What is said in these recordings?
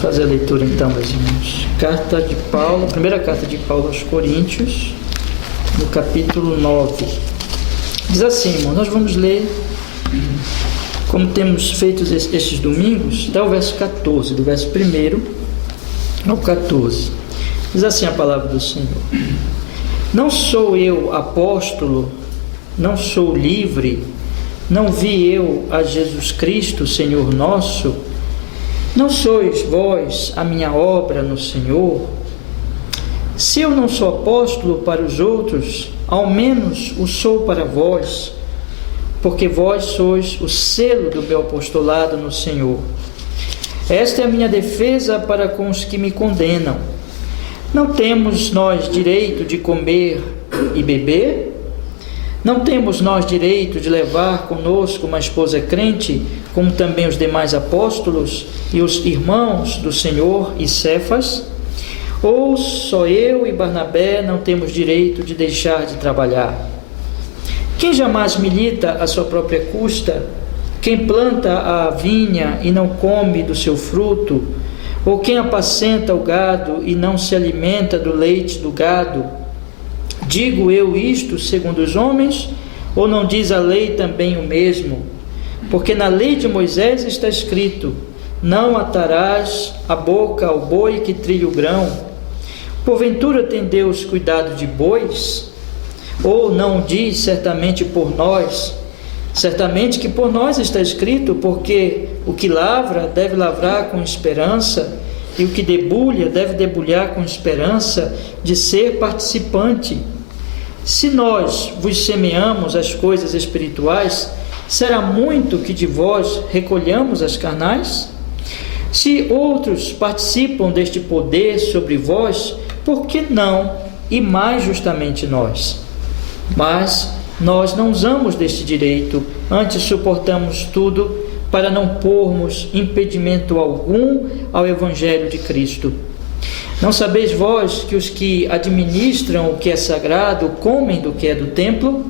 fazer a leitura então, meus irmãos. Carta de Paulo, primeira carta de Paulo aos Coríntios, no capítulo 9. Diz assim, irmão, nós vamos ler, como temos feito estes domingos, até o verso 14, do verso 1 ao 14. Diz assim a palavra do Senhor: Não sou eu apóstolo, não sou livre, não vi eu a Jesus Cristo, Senhor nosso? Não sois vós a minha obra no Senhor? Se eu não sou apóstolo para os outros, ao menos o sou para vós, porque vós sois o selo do meu apostolado no Senhor. Esta é a minha defesa para com os que me condenam. Não temos nós direito de comer e beber? Não temos nós direito de levar conosco uma esposa crente, como também os demais apóstolos e os irmãos do Senhor e Cefas? Ou só eu e Barnabé não temos direito de deixar de trabalhar? Quem jamais milita à sua própria custa? Quem planta a vinha e não come do seu fruto? Ou quem apacenta o gado e não se alimenta do leite do gado? Digo eu isto segundo os homens, ou não diz a lei também o mesmo? Porque na lei de Moisés está escrito: não atarás a boca ao boi que trilha o grão. Porventura tem Deus cuidado de bois? Ou não diz certamente por nós? Certamente que por nós está escrito: porque o que lavra deve lavrar com esperança, e o que debulha deve debulhar com esperança de ser participante. Se nós vos semeamos as coisas espirituais, será muito que de vós recolhamos as carnais? Se outros participam deste poder sobre vós, por que não, e mais justamente nós? Mas nós não usamos deste direito, antes suportamos tudo para não pormos impedimento algum ao Evangelho de Cristo. Não sabeis vós que os que administram o que é sagrado comem do que é do templo,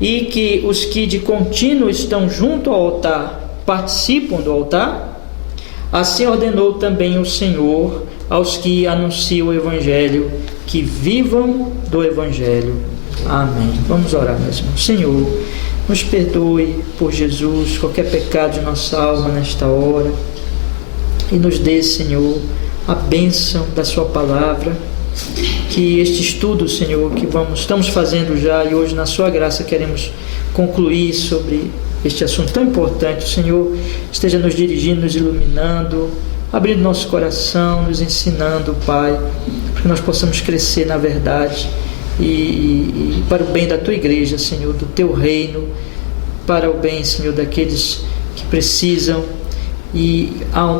e que os que de contínuo estão junto ao altar participam do altar? Assim ordenou também o Senhor aos que anunciam o Evangelho, que vivam do Evangelho. Amém. Vamos orar, meus irmãos. Senhor, nos perdoe por Jesus qualquer pecado de nossa alma nesta hora, e nos dê, Senhor, a bênção da sua palavra, que este estudo, Senhor, que estamos fazendo já, e hoje na sua graça queremos concluir sobre este assunto tão importante. O Senhor esteja nos dirigindo, nos iluminando, abrindo nosso coração, nos ensinando, Pai, para que nós possamos crescer na verdade e para o bem da tua igreja, Senhor, do teu reino, para o bem, Senhor, daqueles que precisam, e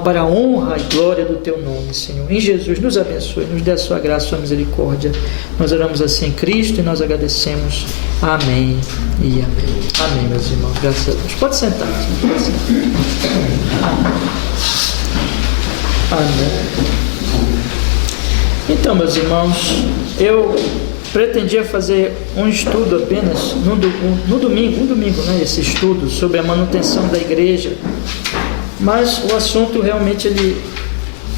para a honra e glória do teu nome, Senhor. Em Jesus, nos abençoe, nos dê a sua graça, a sua misericórdia. Nós oramos assim em Cristo e nós agradecemos. Amém e amém. Amém, meus irmãos, graças a Deus. Pode sentar. Amém. Então, meus irmãos, eu pretendia fazer um estudo apenas no domingo, né, esse estudo sobre a manutenção da igreja. Mas o assunto realmente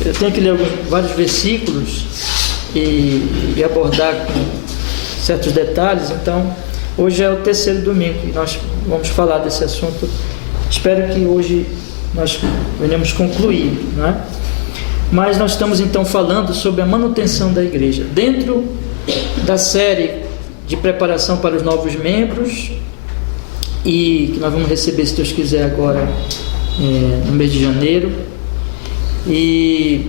eu tenho que ler vários versículos e abordar com certos detalhes. Então, hoje é o terceiro domingo e nós vamos falar desse assunto. Espero que hoje nós venhamos concluir, não é? Mas nós estamos então falando sobre a manutenção da igreja, dentro da série de preparação para os novos membros, e que nós vamos receber, se Deus quiser, agora no mês de janeiro. E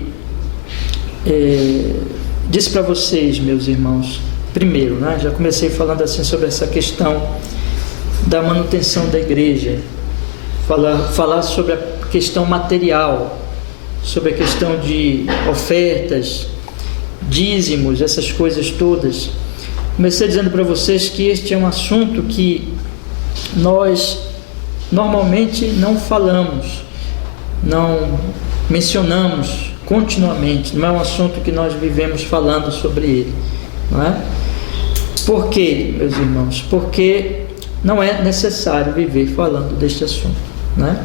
disse para vocês, meus irmãos, primeiro, né, já comecei falando assim sobre essa questão da manutenção da igreja, falar sobre a questão material, sobre a questão de ofertas, dízimos, essas coisas todas. Comecei dizendo para vocês que este é um assunto que nós normalmente não falamos, não mencionamos continuamente, não é um assunto que nós vivemos falando sobre ele, não é? Por quê, meus irmãos? Porque não é necessário viver falando deste assunto, não é?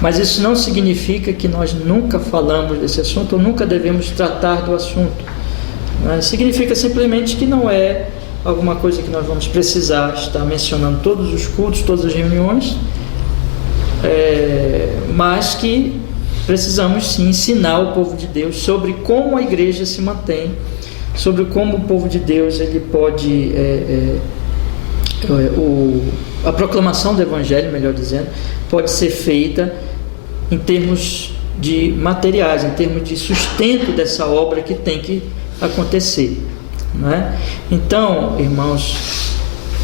Mas isso não significa que nós nunca falamos desse assunto ou nunca devemos tratar do assunto. Significa simplesmente que não é alguma coisa que nós vamos precisar estar mencionando todos os cultos, todas as reuniões, mas que precisamos sim ensinar o povo de Deus sobre como a igreja se mantém, sobre como o povo de Deus ele pode, a proclamação do Evangelho, melhor dizendo, pode ser feita em termos de materiais, em termos de sustento dessa obra que tem que acontecer, não é? Então, irmãos,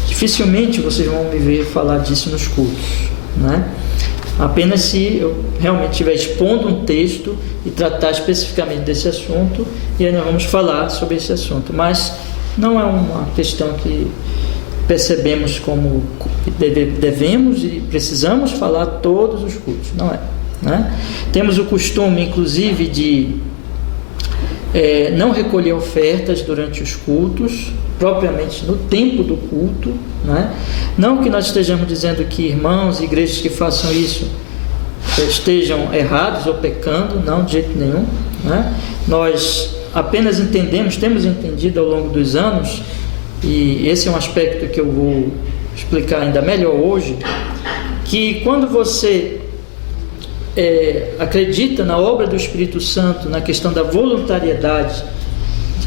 dificilmente vocês vão me ver falar disso nos cultos, não é? Apenas se eu realmente estiver expondo um texto e tratar especificamente desse assunto, e aí nós vamos falar sobre esse assunto, mas não é uma questão que percebemos como devemos e precisamos falar todos os cultos, não é, né? Temos o costume, inclusive, de não recolher ofertas durante os cultos, propriamente no tempo do culto, né? Não que nós estejamos dizendo que irmãos e igrejas que façam isso estejam errados ou pecando, não, de jeito nenhum, né? Nós apenas temos entendido ao longo dos anos, e esse é um aspecto que eu vou explicar ainda melhor hoje, que quando você acredita na obra do Espírito Santo, na questão da voluntariedade,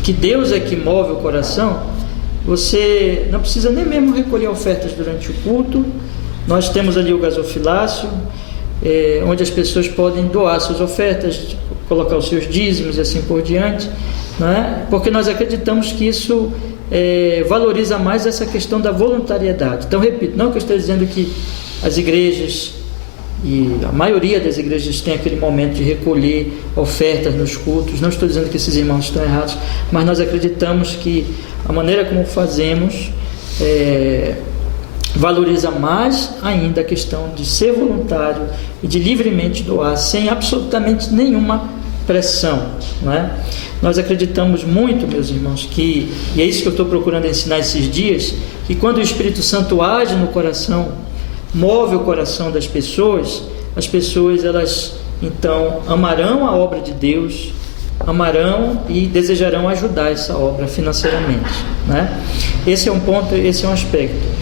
que Deus é que move o coração, você não precisa nem mesmo recolher ofertas durante o culto. Nós temos ali o gasofilácio, onde as pessoas podem doar suas ofertas, colocar os seus dízimos e assim por diante, né? Porque nós acreditamos que isso valoriza mais essa questão da voluntariedade. Então, repito, não que eu esteja dizendo que as igrejas, e a maioria das igrejas tem aquele momento de recolher ofertas nos cultos, não estou dizendo que esses irmãos estão errados, mas nós acreditamos que a maneira como fazemos valoriza mais ainda a questão de ser voluntário e de livremente doar, sem absolutamente nenhuma pressão, não é? Nós acreditamos muito, meus irmãos, e é isso que eu estou procurando ensinar esses dias, que quando o Espírito Santo age no coração, move o coração das pessoas, as pessoas elas então amarão a obra de Deus, amarão e desejarão ajudar essa obra financeiramente, né? Esse é um ponto, esse é um aspecto.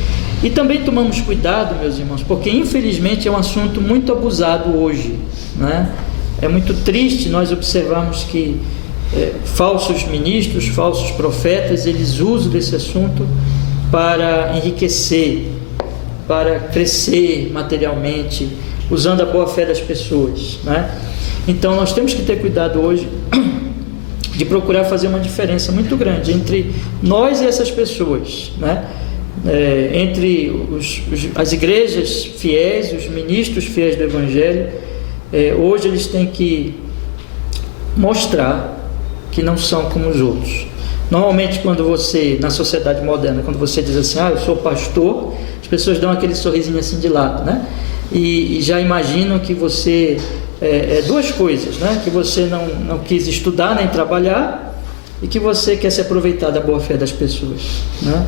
E também tomamos cuidado, meus irmãos, porque infelizmente é um assunto muito abusado hoje, né? É muito triste nós observarmos que falsos ministros, falsos profetas, eles usam desse assunto para enriquecer, para crescer materialmente, usando a boa fé das pessoas, né? Então nós temos que ter cuidado hoje de procurar fazer uma diferença muito grande entre nós e essas pessoas, né? Entre as igrejas fiéis, os ministros fiéis do Evangelho. Hoje eles têm que mostrar que não são como os outros. Normalmente quando você, na sociedade moderna, quando você diz assim, eu sou pastor, as pessoas dão aquele sorrisinho assim de lado, né? E já imaginam que você duas coisas, né? Que você não quis estudar nem trabalhar e que você quer se aproveitar da boa fé das pessoas, né?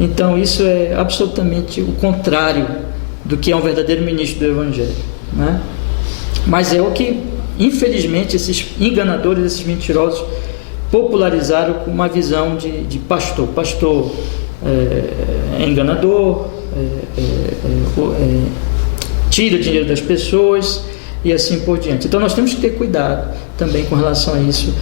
Então isso é absolutamente o contrário do que é um verdadeiro ministro do Evangelho, né? Mas é o que, infelizmente, esses enganadores, esses mentirosos popularizaram com uma visão de pastor. Pastor é enganador, tira o dinheiro das pessoas e assim por diante. Então nós temos que ter cuidado também com relação a isso,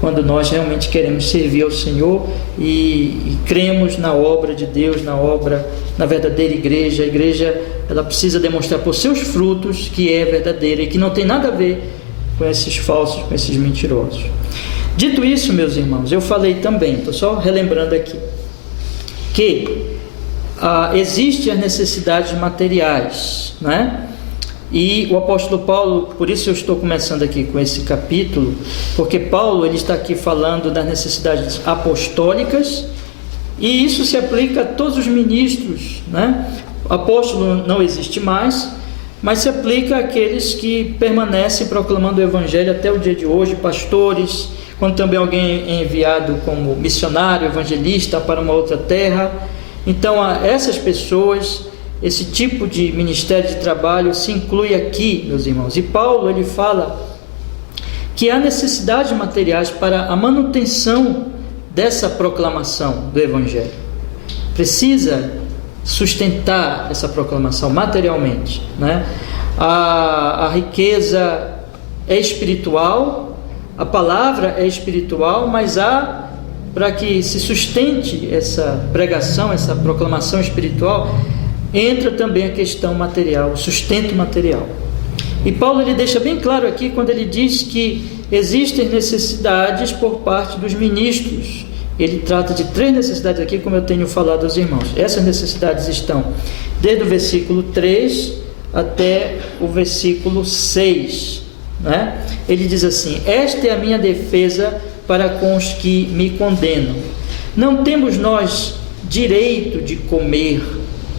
quando nós realmente queremos servir ao Senhor e cremos na obra de Deus, na verdadeira igreja. A igreja ela precisa demonstrar por seus frutos que é verdadeira e que não tem nada a ver com esses falsos, com esses mentirosos. Dito isso, meus irmãos, eu falei também, estou só relembrando aqui, que existem as necessidades materiais, né? E o apóstolo Paulo, por isso eu estou começando aqui com esse capítulo, porque Paulo ele está aqui falando das necessidades apostólicas, e isso se aplica a todos os ministros, né? Apóstolo não existe mais, mas se aplica àqueles que permanecem proclamando o Evangelho até o dia de hoje, pastores, quando também alguém é enviado como missionário, evangelista para uma outra terra. Então essas pessoas esse tipo de ministério de trabalho se inclui aqui, meus irmãos. E Paulo, ele fala que há necessidades materiais para a manutenção dessa proclamação do Evangelho. Precisa sustentar essa proclamação materialmente, né? A riqueza é espiritual, a palavra é espiritual, mas há, para que se sustente essa pregação, essa proclamação espiritual, entra também a questão material, o sustento material. E Paulo, ele deixa bem claro aqui quando ele diz que existem necessidades por parte dos ministros. Ele trata de 3 necessidades aqui, como eu tenho falado aos irmãos. Essas necessidades estão desde o versículo 3 até o versículo 6, né? Ele diz assim: esta é a minha defesa para com os que me condenam. Não temos nós direito de comer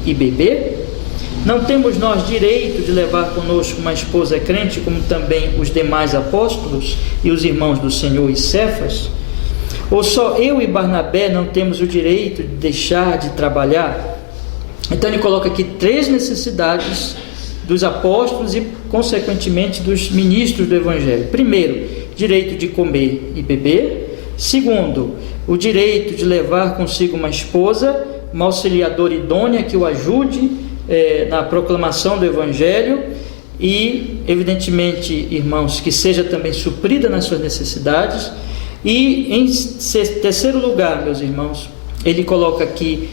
e beber? Não temos nós direito de levar conosco uma esposa crente, como também os demais apóstolos e os irmãos do Senhor e Cefas? Ou só eu e Barnabé não temos o direito de deixar de trabalhar? Então ele coloca aqui 3 necessidades dos apóstolos e, consequentemente, dos ministros do Evangelho. Primeiro, direito de comer e beber. Segundo, o direito de levar consigo uma esposa, uma auxiliadora idônea que o ajude na proclamação do Evangelho e, evidentemente, irmãos, que seja também suprida nas suas necessidades. E em terceiro lugar, meus irmãos, ele coloca aqui: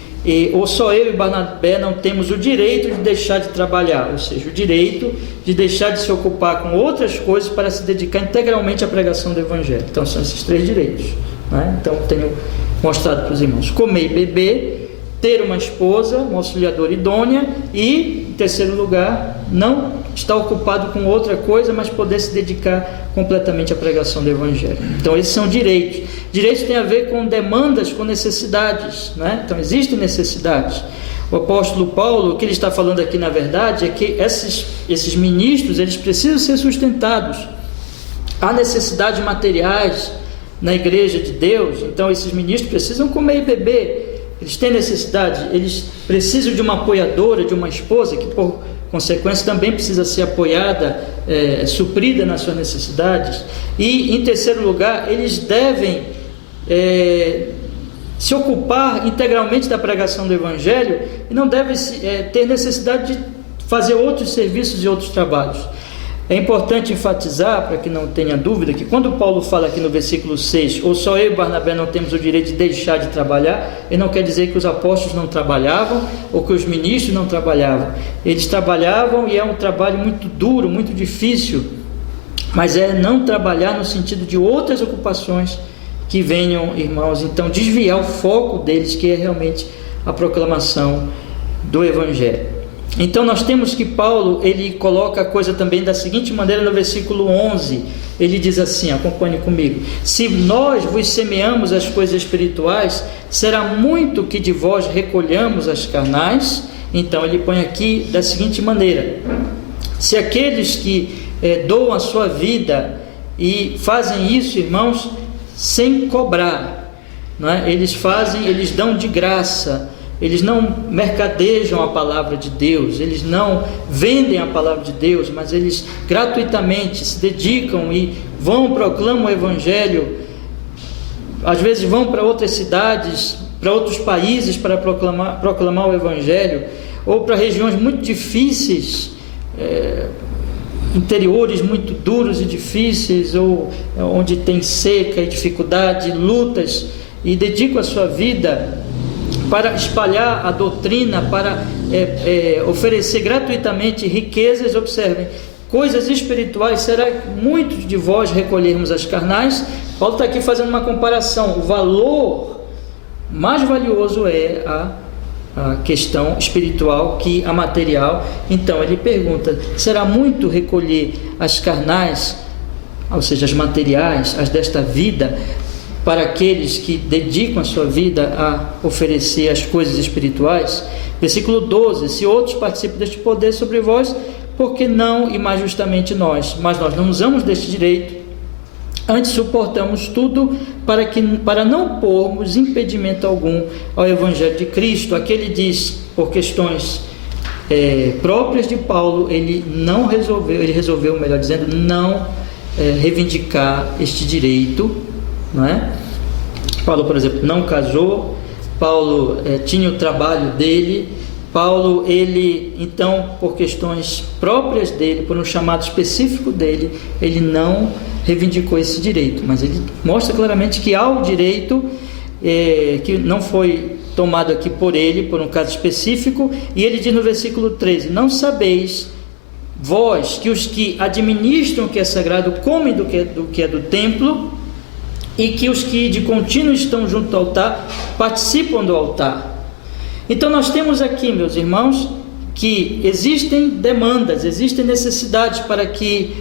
ou só eu e Barnabé não temos o direito de deixar de trabalhar, ou seja, o direito de deixar de se ocupar com outras coisas para se dedicar integralmente à pregação do Evangelho. Então são esses 3 direitos, né? Então tenho mostrado para os irmãos: comer e beber, ter uma esposa, um auxiliador idônea e, em terceiro lugar, não estar ocupado com outra coisa, mas poder se dedicar completamente à pregação do Evangelho. Então esses são direitos. Direitos têm a ver com demandas, com necessidades, né? Então existem necessidades. O apóstolo Paulo, o que ele está falando aqui na verdade é que esses ministros, eles precisam ser sustentados. Há necessidades materiais na igreja de Deus, então esses ministros precisam comer e beber. Eles têm necessidade, eles precisam de uma apoiadora, de uma esposa que, por consequência, também precisa ser apoiada, suprida nas suas necessidades. E, em terceiro lugar, eles devem se ocupar integralmente da pregação do Evangelho e não devem ter necessidade de fazer outros serviços e outros trabalhos. É importante enfatizar, para que não tenha dúvida, que quando Paulo fala aqui no versículo 6, ou só eu e Barnabé não temos o direito de deixar de trabalhar, ele não quer dizer que os apóstolos não trabalhavam, ou que os ministros não trabalhavam. Eles trabalhavam, e é um trabalho muito duro, muito difícil, mas é não trabalhar no sentido de outras ocupações que venham, irmãos, então desviar o foco deles, que é realmente a proclamação do Evangelho. Então nós temos que Paulo, ele coloca a coisa também da seguinte maneira no versículo 11, ele diz assim, acompanhe comigo: se nós vos semeamos as coisas espirituais, será muito que de vós recolhamos as carnais. Então ele põe aqui da seguinte maneira: se aqueles que doam a sua vida e fazem isso, irmãos, sem cobrar, não é? Eles dão de graça. Eles não mercadejam a palavra de Deus, eles não vendem a palavra de Deus, mas eles gratuitamente se dedicam e proclamam o Evangelho. Às vezes vão para outras cidades, para outros países para proclamar o Evangelho, ou para regiões muito difíceis, interiores muito duros e difíceis, ou onde tem seca e dificuldade, lutas, e dedicam a sua vida para espalhar a doutrina, para oferecer gratuitamente riquezas. Observem, coisas espirituais. Será que muitos de vós recolhermos as carnais? Paulo está aqui fazendo uma comparação. O valor mais valioso é a questão espiritual que a material. Então ele pergunta: será muito recolher as carnais, ou seja, as materiais, as desta vida, para aqueles que dedicam a sua vida a oferecer as coisas espirituais? Versículo 12: se outros participam deste poder sobre vós, por que não e mais justamente nós? Mas nós não usamos deste direito, antes suportamos tudo para não pormos impedimento algum ao Evangelho de Cristo. Aqui ele diz, por questões próprias de Paulo, ele resolveu, melhor dizendo, não reivindicar este direito, não é? Paulo, por exemplo, não casou. Paulo tinha o trabalho dele. Paulo, ele, então, por questões próprias dele, por um chamado específico dele, ele não reivindicou esse direito, mas ele mostra claramente que há o direito que não foi tomado aqui por ele, por um caso específico, e ele diz no versículo 13: não sabeis vós que os que administram o que é sagrado comem do que é do templo, e que os que de contínuo estão junto ao altar participam do altar. Então nós temos aqui, meus irmãos, que existem demandas, existem necessidades para que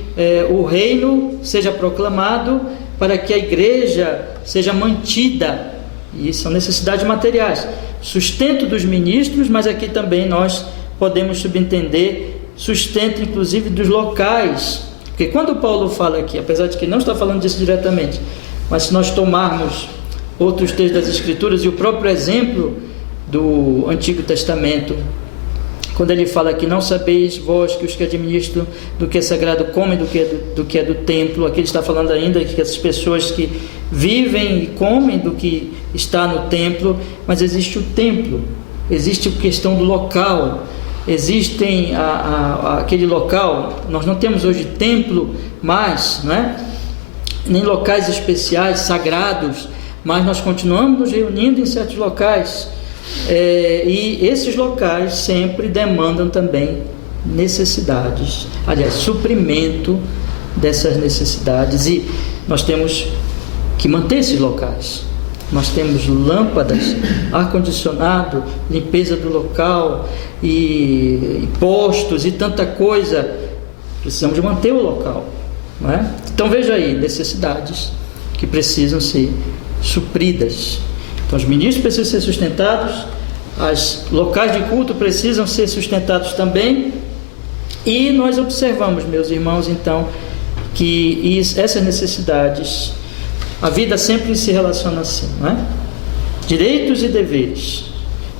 o reino seja proclamado, para que a igreja seja mantida, e são necessidades materiais, sustento dos ministros, mas aqui também nós podemos subentender sustento inclusive dos locais, porque quando Paulo fala aqui, apesar de que não está falando disso diretamente, mas se nós tomarmos outros textos das Escrituras e o próprio exemplo do Antigo Testamento, quando ele fala que não sabeis vós que os que administram do que é sagrado comem do que é do templo, aqui ele está falando ainda que essas pessoas que vivem e comem do que está no templo, mas existe o templo, existe a questão do local, existem aquele local, nós não temos hoje templo mais, não é? Nem locais especiais, sagrados, mas nós continuamos nos reunindo em certos locais, e esses locais sempre demandam também necessidades, aliás, suprimento dessas necessidades, e nós temos que manter esses locais. Nós temos lâmpadas, ar-condicionado, limpeza do local, e postos e tanta coisa. Precisamos manter o local, não é? Então veja aí, necessidades que precisam ser supridas. Então os ministros precisam ser sustentados, os locais de culto precisam ser sustentados também, e nós observamos, meus irmãos, então, que essas necessidades, a vida sempre se relaciona assim, não é? Direitos e deveres,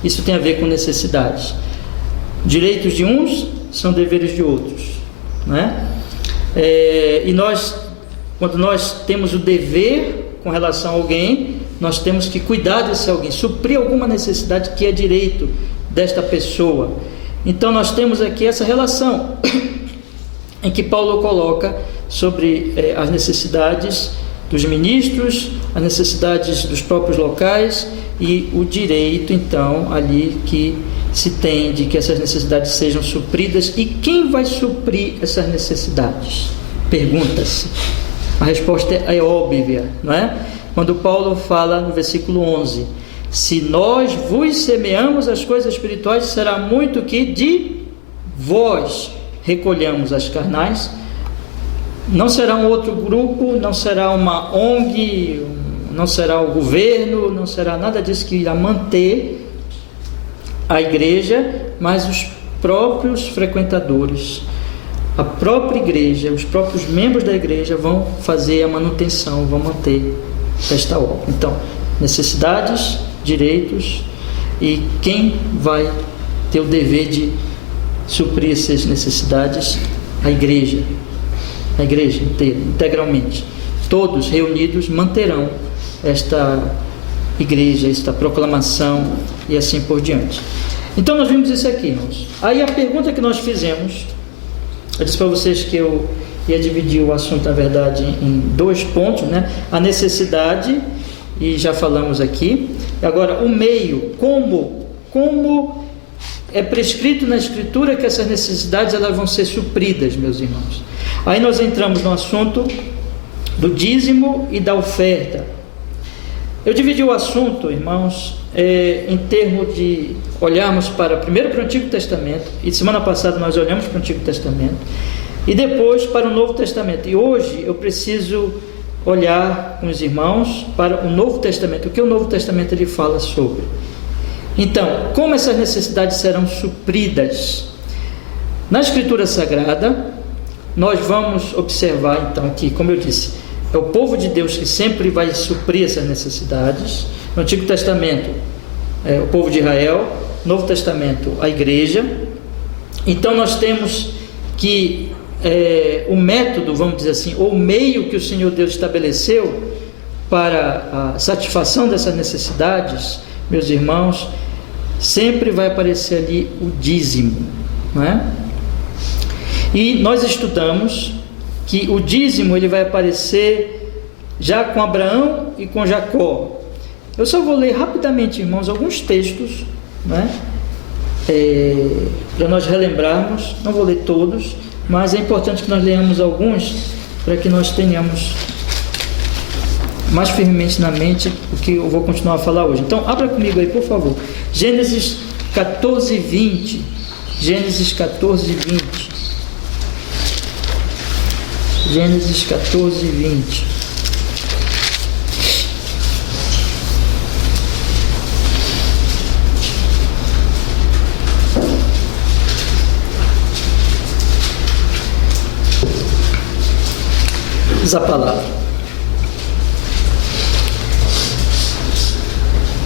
isso tem a ver com necessidades. Direitos de uns são deveres de outros, não é? E nós, quando nós temos o dever com relação a alguém, nós temos que cuidar desse alguém, suprir alguma necessidade que é direito desta pessoa. Então nós temos aqui essa relação em que Paulo coloca sobre as necessidades dos ministros, as necessidades dos próprios locais e o direito, então, ali que se tem de que essas necessidades sejam supridas. E quem vai suprir essas necessidades? Pergunta-se. A resposta é óbvia, não é? Quando Paulo fala no versículo 11: se nós vos semeamos as coisas espirituais, será muito que de vós recolhamos as carnais. Não será um outro grupo, não será uma ONG, não será o governo, não será nada disso que irá manter a igreja, mas os próprios frequentadores, a própria igreja, os próprios membros da igreja vão fazer a manutenção, vão manter esta obra. Então, necessidades, direitos, e quem vai ter o dever de suprir essas necessidades? A igreja inteira, integralmente. Todos reunidos manterão esta igreja, esta proclamação e assim por diante. Então nós vimos isso aqui, irmãos. Aí a pergunta que nós fizemos, eu disse para vocês que eu ia dividir o assunto, na verdade, em 2 pontos, né? A necessidade, e já falamos aqui. Agora, o meio, como é prescrito na Escritura que essas necessidades elas vão ser supridas, meus irmãos. Aí nós entramos no assunto do dízimo e da oferta. Eu dividi o assunto, irmãos, em termos de olharmos primeiro para o Antigo Testamento, e semana passada nós olhamos para o Antigo Testamento, e depois para o Novo Testamento. E hoje eu preciso olhar com os irmãos para o Novo Testamento, o que o Novo Testamento ele fala sobre. Então, como essas necessidades serão supridas? Na Escritura Sagrada, nós vamos observar então que, como eu disse, é o povo de Deus que sempre vai suprir essas necessidades. No Antigo Testamento, o povo de Israel; no Novo Testamento, a igreja. Então nós temos que o método, vamos dizer assim, ou o meio que o Senhor Deus estabeleceu para a satisfação dessas necessidades, meus irmãos, sempre vai aparecer ali o dízimo, não é? E nós estudamos que o dízimo ele vai aparecer já com Abraão e com Jacó. Eu só vou ler rapidamente, irmãos, alguns textos, não é? Para nós relembrarmos. Não vou ler todos, mas é importante que nós leamos alguns para que nós tenhamos mais firmemente na mente o que eu vou continuar a falar hoje. Então, abra comigo aí, por favor. Gênesis 14, 20. Gênesis 14, 20. Gênesis 14, 20. Diz a palavra: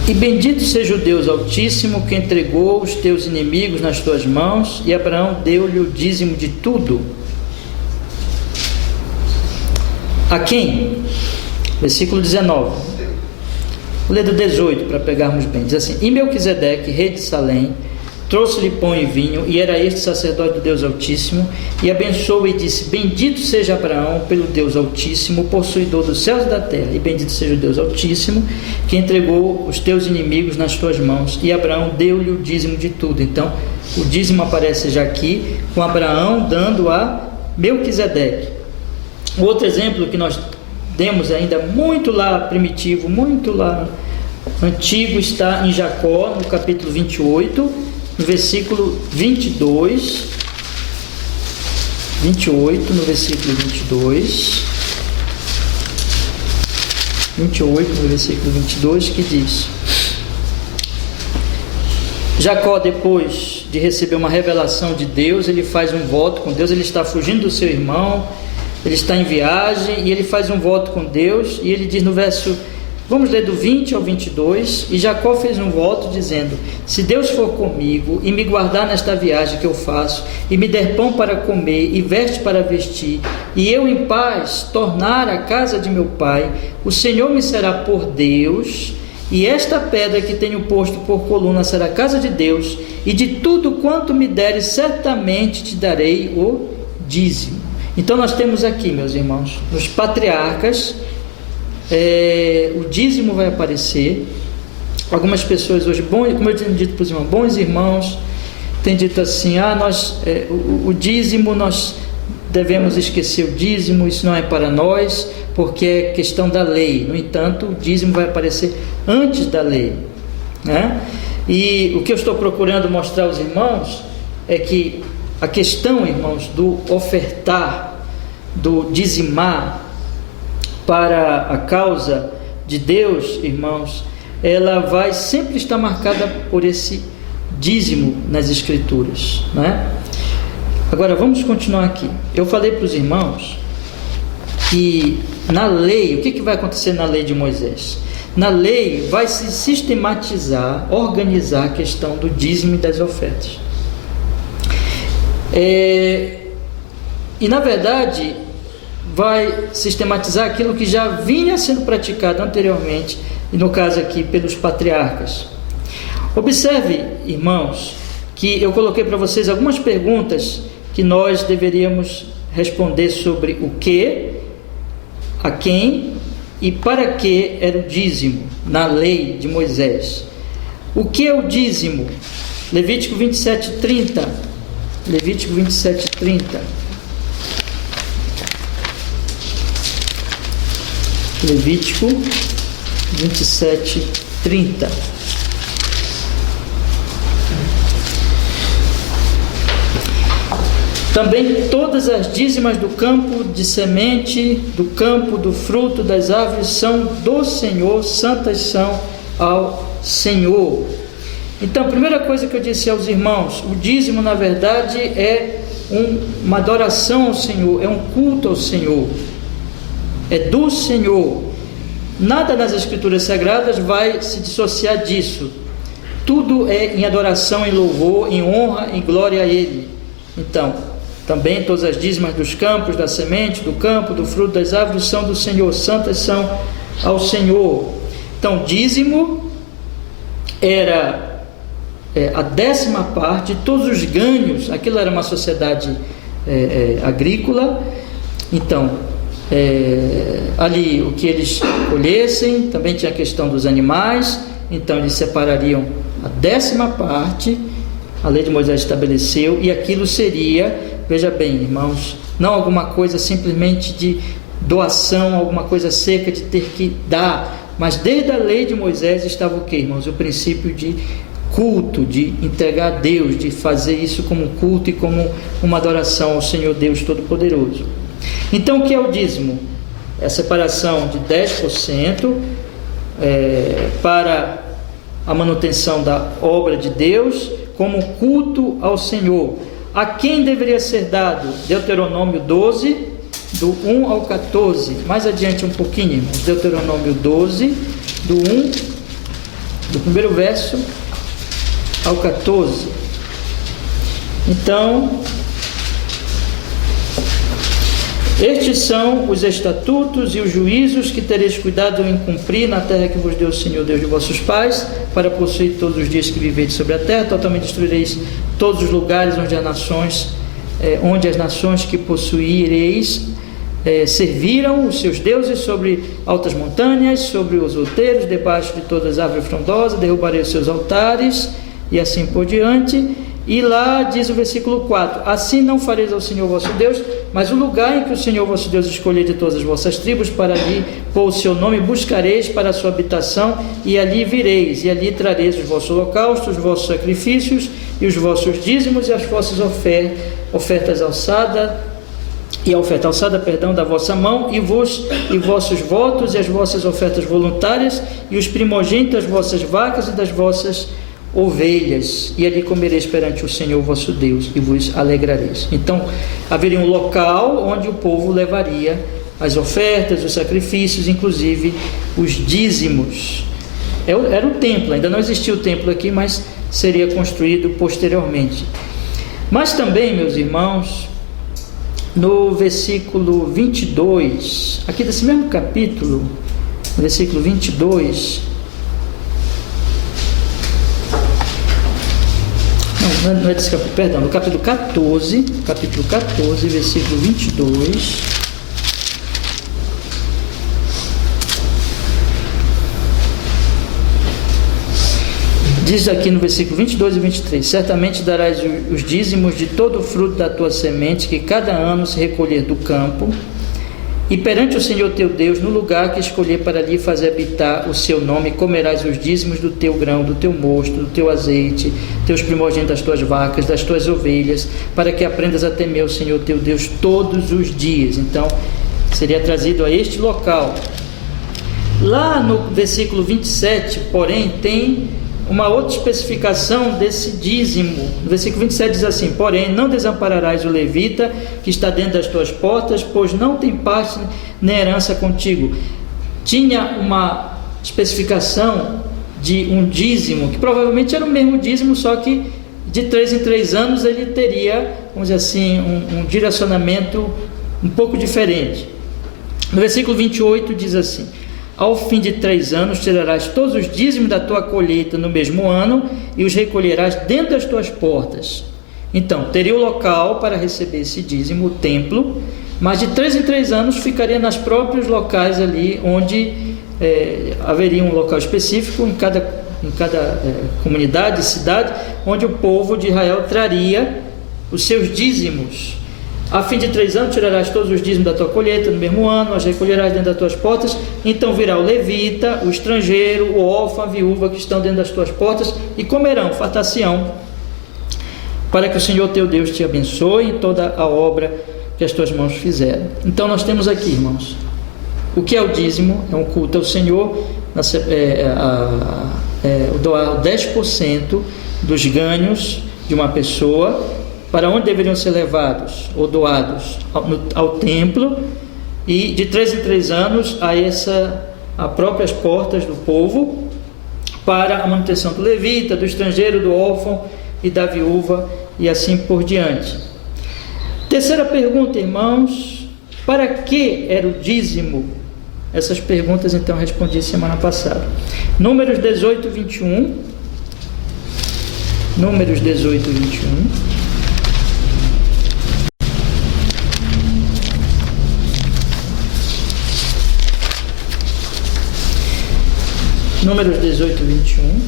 e bendito seja o Deus Altíssimo, que entregou os teus inimigos nas tuas mãos, e Abraão deu-lhe o dízimo de tudo. A quem? Versículo 19. Vou ler do 18 para pegarmos bem. Diz assim: e Melquisedeque, rei de Salém, trouxe-lhe pão e vinho, e era este sacerdote do Deus Altíssimo, e abençoou e disse: bendito seja Abraão pelo Deus Altíssimo, possuidor dos céus e da terra, e bendito seja o Deus Altíssimo, que entregou os teus inimigos nas tuas mãos, e Abraão deu-lhe o dízimo de tudo. Então, o dízimo aparece já aqui, com Abraão dando a Melquisedeque. O outro exemplo que nós demos ainda muito lá primitivo, muito lá antigo, está em Jacó, no capítulo 28, no versículo 22, 28, no versículo 22, 28, no versículo 22, que diz: Jacó, depois de receber uma revelação de Deus, ele faz um voto com Deus. Ele está fugindo do seu irmão, ele está em viagem, e ele faz um voto com Deus, e ele diz no verso, vamos ler do 20 ao 22, e Jacó fez um voto dizendo: se Deus for comigo e me guardar nesta viagem que eu faço, e me der pão para comer e veste para vestir, e eu em paz tornar a casa de meu pai, o Senhor me será por Deus, e esta pedra que tenho posto por coluna será a casa de Deus, e de tudo quanto me deres certamente te darei o dízimo. Então nós temos aqui, meus irmãos, nos patriarcas, o dízimo vai aparecer. Algumas pessoas hoje, como eu tinha dito para os irmãos, bons irmãos, têm dito assim: o dízimo, nós devemos esquecer o dízimo, isso não é para nós, porque é questão da lei. No entanto, o dízimo vai aparecer antes da lei, né? E o que eu estou procurando mostrar aos irmãos é que a questão, irmãos, do ofertar, do dizimar para a causa de Deus, irmãos, ela vai sempre estar marcada por esse dízimo nas Escrituras, né? Agora vamos continuar aqui. Eu falei para os irmãos que na lei, o que vai acontecer na lei de Moisés? Na lei vai se sistematizar, organizar a questão do dízimo e das ofertas. E na verdade vai sistematizar aquilo que já vinha sendo praticado anteriormente, e no caso aqui pelos patriarcas. Observe, irmãos, que eu coloquei para vocês algumas perguntas que nós deveríamos responder sobre o que, a quem e para que era o dízimo na lei de Moisés. O que é o dízimo? Levítico 27:30. Levítico 27:30. Levítico 27:30. Também todas as dízimas do campo de semente, do campo, do fruto das árvores são do Senhor, santas são ao Senhor. Então, a primeira coisa que eu disse aos irmãos, o dízimo na verdade é uma adoração ao Senhor, é um culto ao Senhor, é do Senhor. Nada nas Escrituras Sagradas vai se dissociar disso. Tudo é em adoração, em louvor, em honra, em glória a Ele. Então, também todas as dízimas dos campos, da semente, do campo, do fruto das árvores são do Senhor, santas são ao Senhor. Então, dízimo era a 10ª parte de todos os ganhos. Aquilo era uma sociedade agrícola. Então, ali o que eles colhessem, também tinha a questão dos animais. Então eles separariam a 10ª parte, a lei de Moisés estabeleceu, e aquilo seria, veja bem, irmãos, não alguma coisa simplesmente de doação, alguma coisa seca de ter que dar, mas desde a lei de Moisés estava o que, irmãos? O princípio de culto, de entregar a Deus, de fazer isso como culto e como uma adoração ao Senhor Deus Todo-Poderoso. Então, o que é o dízimo? É a separação de 10% para a manutenção da obra de Deus, como culto ao Senhor. A quem deveria ser dado? Deuteronômio 12, do 1 ao 14. Mais adiante um pouquinho, irmãos. Deuteronômio 12, do 1, do primeiro verso ao 14. Então, estes são os estatutos e os juízos que tereis cuidado em cumprir na terra que vos deu o Senhor Deus de vossos pais, para possuir todos os dias que viveis sobre a terra. Totalmente destruireis todos os lugares onde as nações que possuireis serviram os seus deuses, sobre altas montanhas, sobre os outeiros, debaixo de todas as árvores frondosas, derrubarei os seus altares, e assim por diante. E lá diz o versículo 4: assim não fareis ao Senhor vosso Deus, mas o lugar em que o Senhor vosso Deus escolher de todas as vossas tribos, para ali pôr o seu nome, buscareis para a sua habitação, e ali vireis, e ali trareis os vossos holocaustos, os vossos sacrifícios, e os vossos dízimos, e as vossas ofertas alçadas, e a oferta alçada, da vossa mão, e vossos votos, e as vossas ofertas voluntárias, e os primogênitos das vossas vacas e das vossas ovelhas, e ali comereis perante o Senhor vosso Deus, e vos alegrareis. Então, haveria um local onde o povo levaria as ofertas, os sacrifícios, inclusive os dízimos. Era o templo, ainda não existia o templo aqui, mas seria construído posteriormente. Mas também, meus irmãos, no versículo 22, aqui desse mesmo capítulo, versículo 22, não é desse capítulo, perdão, no capítulo 14, versículo 22, diz aqui no versículo 22 e 23: certamente darás os dízimos de todo o fruto da tua semente, que cada ano se recolher do campo, e perante o Senhor teu Deus, no lugar que escolher para ali fazer habitar o seu nome, comerás os dízimos do teu grão, do teu mosto, do teu azeite, teus primogênitos das tuas vacas, das tuas ovelhas, para que aprendas a temer o Senhor teu Deus todos os dias. Então, seria trazido a este local. Lá no versículo 27, porém, tem uma outra especificação desse dízimo. No versículo 27 diz assim: porém, não desampararás o levita que está dentro das tuas portas, pois não tem parte nem herança contigo. Tinha uma especificação de um dízimo, que provavelmente era o mesmo dízimo, só que de 3 em 3 anos ele teria, vamos dizer assim, um direcionamento um pouco diferente. No versículo 28 diz assim: ao fim de 3 anos tirarás todos os dízimos da tua colheita no mesmo ano e os recolherás dentro das tuas portas. Então, teria o local para receber esse dízimo, o templo, mas de 3 em 3 anos ficaria nos próprios locais ali, onde haveria um local específico em cada comunidade, cidade, onde o povo de Israel traria os seus dízimos. A fim de 3 anos tirarás todos os dízimos da tua colheita no mesmo ano, as recolherás dentro das tuas portas. Então virá o levita, o estrangeiro, o órfão, a viúva que estão dentro das tuas portas, e comerão, fartar-se-ão, para que o Senhor teu Deus te abençoe em toda a obra que as tuas mãos fizeram. Então nós temos aqui, irmãos, o que é o dízimo? É um culto ao Senhor, doar 10% dos ganhos de uma pessoa. Para onde deveriam ser levados ou doados? Ao templo, e de 3 em 3 anos a próprias portas do povo, para a manutenção do levita, do estrangeiro, do órfão e da viúva, e assim por diante. Terceira pergunta, irmãos: para que era o dízimo? Essas perguntas então respondi semana passada. Números 18, 21. Números 18, 21. Números 18, 21.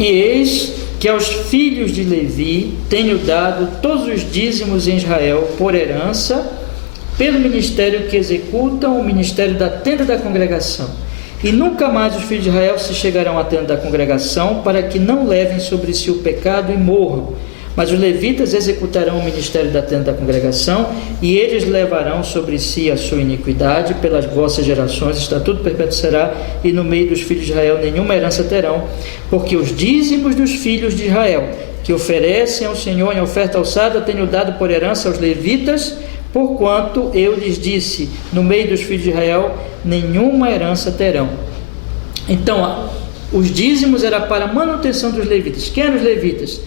E eis que aos filhos de Levi tenho dado todos os dízimos em Israel por herança, pelo ministério que executam o ministério da tenda da congregação. E nunca mais os filhos de Israel se chegarão à tenda da congregação, para que não levem sobre si o pecado e morram. Mas os levitas executarão o ministério da tenda da congregação, e eles levarão sobre si a sua iniquidade pelas vossas gerações, estatuto perpétuo será, e no meio dos filhos de Israel nenhuma herança terão, porque os dízimos dos filhos de Israel, que oferecem ao Senhor em oferta alçada, tenho dado por herança aos levitas, porquanto eu lhes disse, no meio dos filhos de Israel nenhuma herança terão. Então, os dízimos era para a manutenção dos levitas. Quem eram os levitas?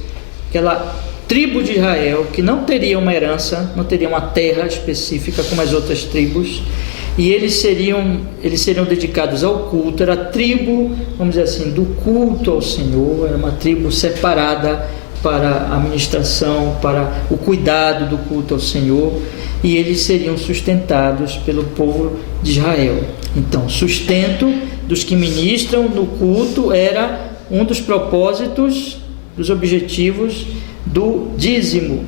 Aquela tribo de Israel que não teria uma herança, não teria uma terra específica como as outras tribos, e eles seriam dedicados ao culto. Era a tribo, vamos dizer assim, do culto ao Senhor. Era uma tribo separada para a administração, para o cuidado do culto ao Senhor, e eles seriam sustentados pelo povo de Israel. Então, sustento dos que ministram no culto era um dos propósitos, dos objetivos do dízimo,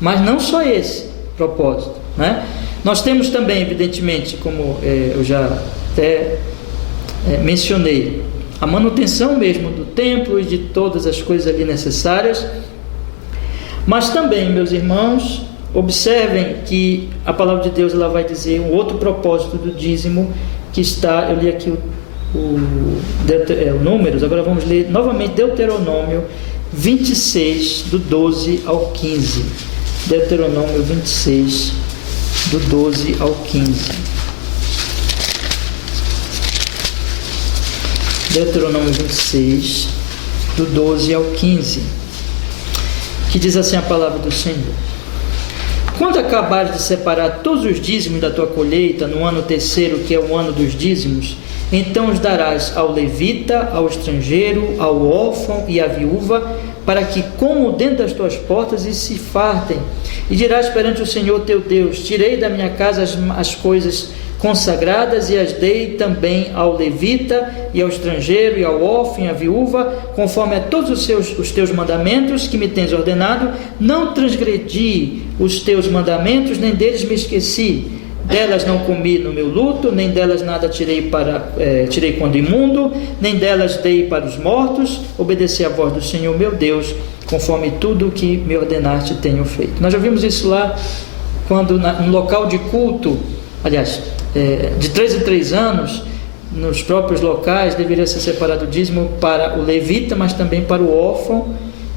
mas não só esse propósito, né? Nós temos também, evidentemente, como eu já até mencionei, a manutenção mesmo do templo e de todas as coisas ali necessárias, mas também, meus irmãos, observem que a palavra de Deus ela vai dizer um outro propósito do dízimo que está, eu li aqui o Números, agora vamos ler novamente Deuteronômio 26, do 12 ao 15. Deuteronômio 26, do 12 ao 15. Deuteronômio 26, do 12 ao 15, que diz assim a palavra do Senhor: quando acabares de separar todos os dízimos da tua colheita, no ano terceiro, que é o ano dos dízimos, então os darás ao levita, ao estrangeiro, ao órfão e à viúva, para que comam dentro das tuas portas e se fartem. E dirás perante o Senhor teu Deus: tirei da minha casa as coisas consagradas e as dei também ao levita e ao estrangeiro e ao órfão e à viúva, conforme a todos os teus mandamentos que me tens ordenado. Não transgredi os teus mandamentos, nem deles me esqueci. Delas não comi no meu luto, nem delas nada tirei quando imundo, nem delas dei para os mortos. Obedeci à voz do Senhor meu Deus, conforme tudo o que me ordenaste tenho feito. Nós já vimos isso lá, quando no local de culto, aliás, de 3 em 3 anos, nos próprios locais, deveria ser separado o dízimo para o levita, mas também para o órfão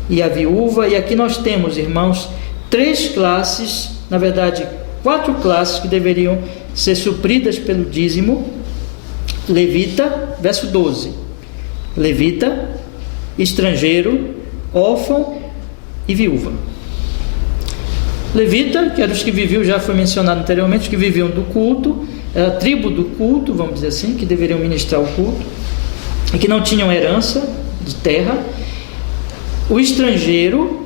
e a viúva. E aqui nós temos, irmãos, 3 classes, na verdade 4 classes que deveriam ser supridas pelo dízimo. Levita, verso 12, levita, estrangeiro, órfão e viúva. Levita, que eram os que viviam, já foi mencionado anteriormente, os que viviam do culto, a tribo do culto, vamos dizer assim, que deveriam ministrar o culto, e que não tinham herança de terra. O estrangeiro,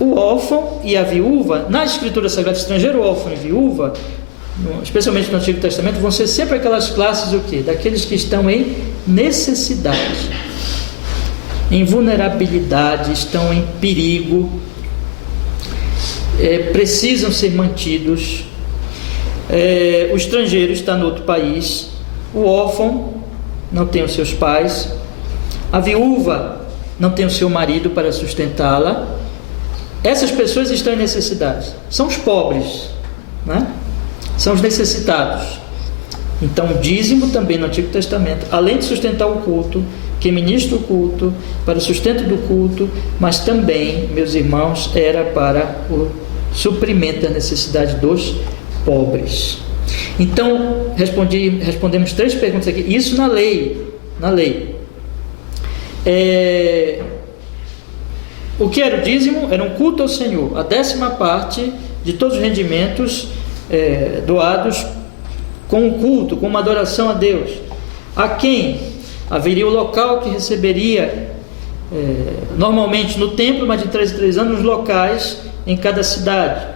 o órfão e a viúva. Na Escritura Sagrada, estrangeiro, órfão e viúva, especialmente no Antigo Testamento, vão ser sempre aquelas classes, o quê? Daqueles que estão em necessidade, em vulnerabilidade, estão em perigo, precisam ser mantidos. O estrangeiro está no outro país, o órfão não tem os seus pais, a viúva não tem o seu marido para sustentá-la. Essas pessoas estão em necessidade, são os pobres, né? São os necessitados. Então o dízimo também no Antigo Testamento, além de sustentar o culto, que ministra o culto, para o sustento do culto, mas também, meus irmãos, era para o suprimento da necessidade dos pobres. Então respondemos 3 perguntas aqui, isso na lei. O que era o dízimo? Era um culto ao Senhor, a 10ª parte de todos os rendimentos doados com um culto, com uma adoração a Deus. A quem? Haveria o local que receberia, normalmente no templo, mas de 3 em 3 anos, os locais em cada cidade.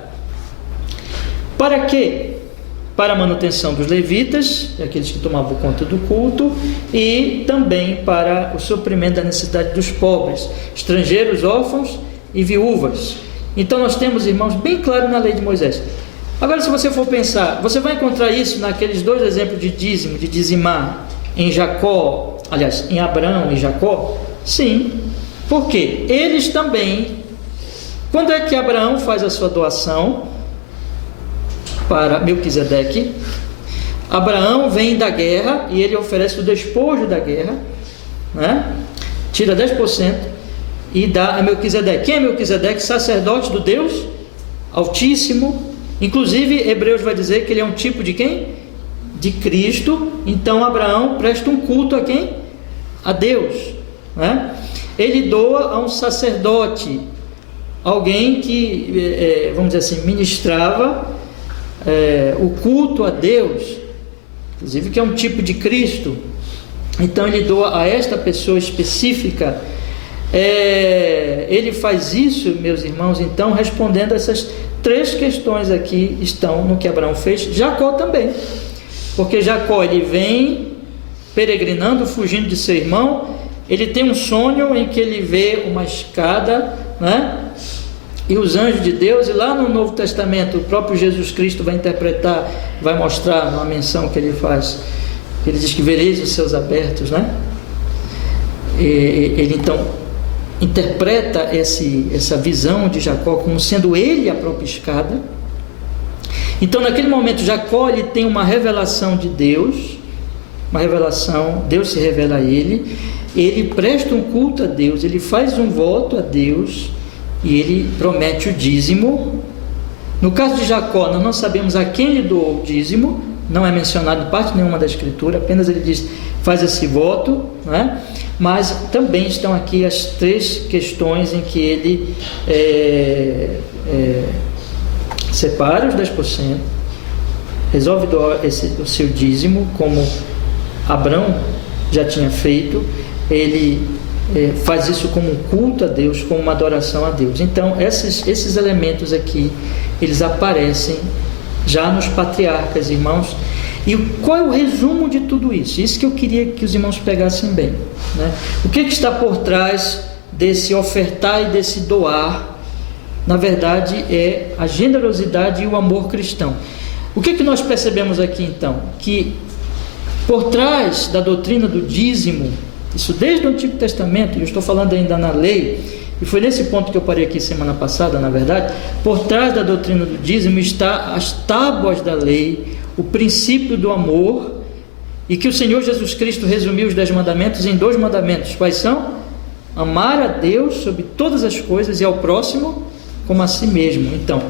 Para quê? Para a manutenção dos levitas, aqueles que tomavam conta do culto, e também para o suprimento da necessidade dos pobres, estrangeiros, órfãos e viúvas. Então nós temos, irmãos, bem claro na lei de Moisés. Agora, se você for pensar, você vai encontrar isso naqueles 2 exemplos de dízimo, de dizimar, em Jacó, aliás, em Abraão e Jacó? Sim. Por quê? Eles também, quando é que Abraão faz a sua doação para Melquisedeque? Abraão vem da guerra e ele oferece o despojo da guerra, né? Tira 10% e dá a Melquisedeque. Quem é Melquisedeque? Sacerdote do Deus Altíssimo. Inclusive, Hebreus vai dizer que ele é um tipo de quem? De Cristo. Então Abraão presta um culto a quem? A Deus, né? Ele doa a um sacerdote, alguém que, vamos dizer assim, ministrava o culto a Deus, inclusive que é um tipo de Cristo. Então ele doa a esta pessoa específica. Ele faz isso, meus irmãos, então respondendo a essas 3 questões aqui estão no que Abraão fez. Jacó também, porque Jacó ele vem peregrinando, fugindo de seu irmão. Ele tem um sonho em que ele vê uma escada, né? E os anjos de Deus, e lá no Novo Testamento o próprio Jesus Cristo vai interpretar, vai mostrar uma menção que ele faz, ele diz que vereis os céus abertos, né? Ele então interpreta essa visão de Jacó como sendo ele a própria escada. Então naquele momento Jacó ele tem uma revelação de Deus, uma revelação, Deus se revela a ele presta um culto a Deus, ele faz um voto a Deus e ele promete o dízimo. No caso de Jacó, nós não sabemos a quem ele doou o dízimo, não é mencionado em parte nenhuma da Escritura, apenas ele diz, faz esse voto, né? Mas também estão aqui as 3 questões em que ele separa os 10%, resolve doar o seu dízimo, como Abraão já tinha feito. Ele faz isso como um culto a Deus, como uma adoração a Deus. Então esses elementos aqui, eles aparecem já nos patriarcas, irmãos. E qual é o resumo de tudo isso? Isso que eu queria que os irmãos pegassem bem, né? O que está por trás desse ofertar e desse doar? Na verdade é a generosidade e o amor cristão. O que nós percebemos aqui então? Que por trás da doutrina do dízimo, isso desde o Antigo Testamento, eu estou falando ainda na lei, e foi nesse ponto que eu parei aqui semana passada, na verdade, por trás da doutrina do dízimo está as tábuas da lei, o princípio do amor, e que o Senhor Jesus Cristo resumiu os 10 mandamentos em 2 mandamentos. Quais são? Amar a Deus sobre todas as coisas e ao próximo como a si mesmo. Então,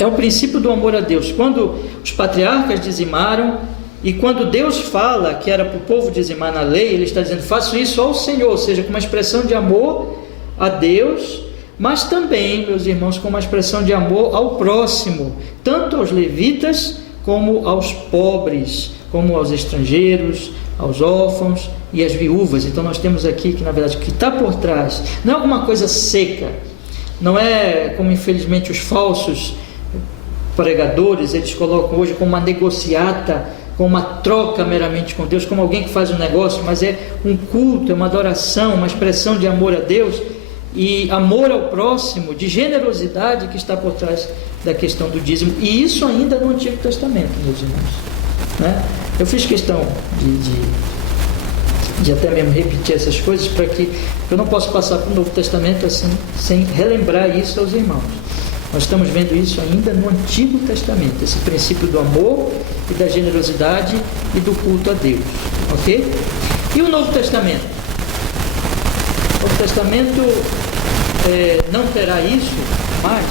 é o princípio do amor a Deus. Quando os patriarcas dizimaram, e quando Deus fala que era para o povo dizimar na lei, Ele está dizendo, faço isso ao Senhor, ou seja, com uma expressão de amor a Deus, mas também, meus irmãos, com uma expressão de amor ao próximo, tanto aos levitas, como aos pobres, como aos estrangeiros, aos órfãos e às viúvas. Então nós temos aqui que, na verdade, o que está por trás não é alguma coisa seca, não é como infelizmente os falsos pregadores, eles colocam hoje como uma negociata, como uma troca meramente com Deus, como alguém que faz um negócio, mas é um culto, é uma adoração, uma expressão de amor a Deus e amor ao próximo, de generosidade que está por trás da questão do dízimo, e isso ainda no Antigo Testamento, meus irmãos, né? Eu fiz questão de até mesmo repetir essas coisas, para que eu não posso passar para o Novo Testamento assim, sem relembrar isso aos irmãos. Nós estamos vendo isso ainda no Antigo Testamento, esse princípio do amor e da generosidade e do culto a Deus, ok? E o Novo Testamento? O Novo Testamento não terá isso mais?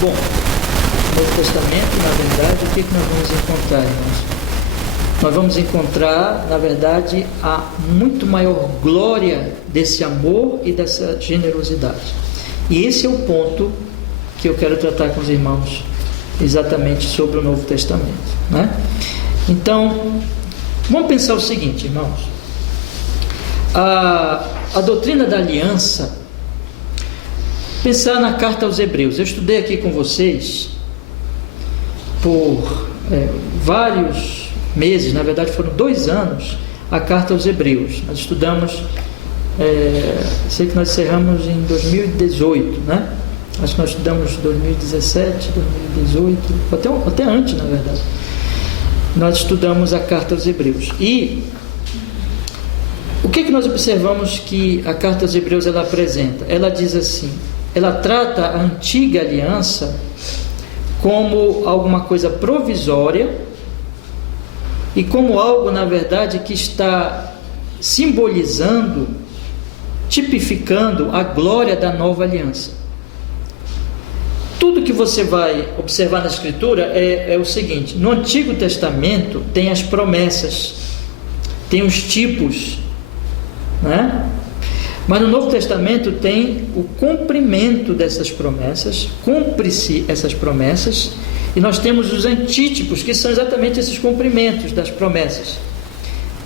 Bom, no Novo Testamento, na verdade, o que nós vamos encontrar, irmãos? nós vamos encontrar, na verdade, a muito maior glória desse amor e dessa generosidade. E esse é o ponto que eu quero tratar com os irmãos, exatamente sobre o Novo Testamento, né? Então, vamos pensar o seguinte, irmãos. A doutrina da aliança, pensar na carta aos Hebreus. Eu estudei aqui com vocês por vários meses, na verdade foram 2 anos, a carta aos Hebreus. Nós estudamos, sei que nós encerramos em 2018, né? Acho que nós estudamos 2017, 2018, até antes, na verdade. Nós estudamos a carta aos Hebreus. E o que nós observamos que a carta aos Hebreus ela apresenta? Ela diz assim, ela trata a antiga aliança como alguma coisa provisória e como algo, na verdade, que está simbolizando, tipificando a glória da nova aliança. Tudo que você vai observar na Escritura é o seguinte: no Antigo Testamento tem as promessas, tem os tipos, né? Mas no Novo Testamento tem o cumprimento dessas promessas, cumpre-se essas promessas, e nós temos os antítipos, que são exatamente esses cumprimentos das promessas.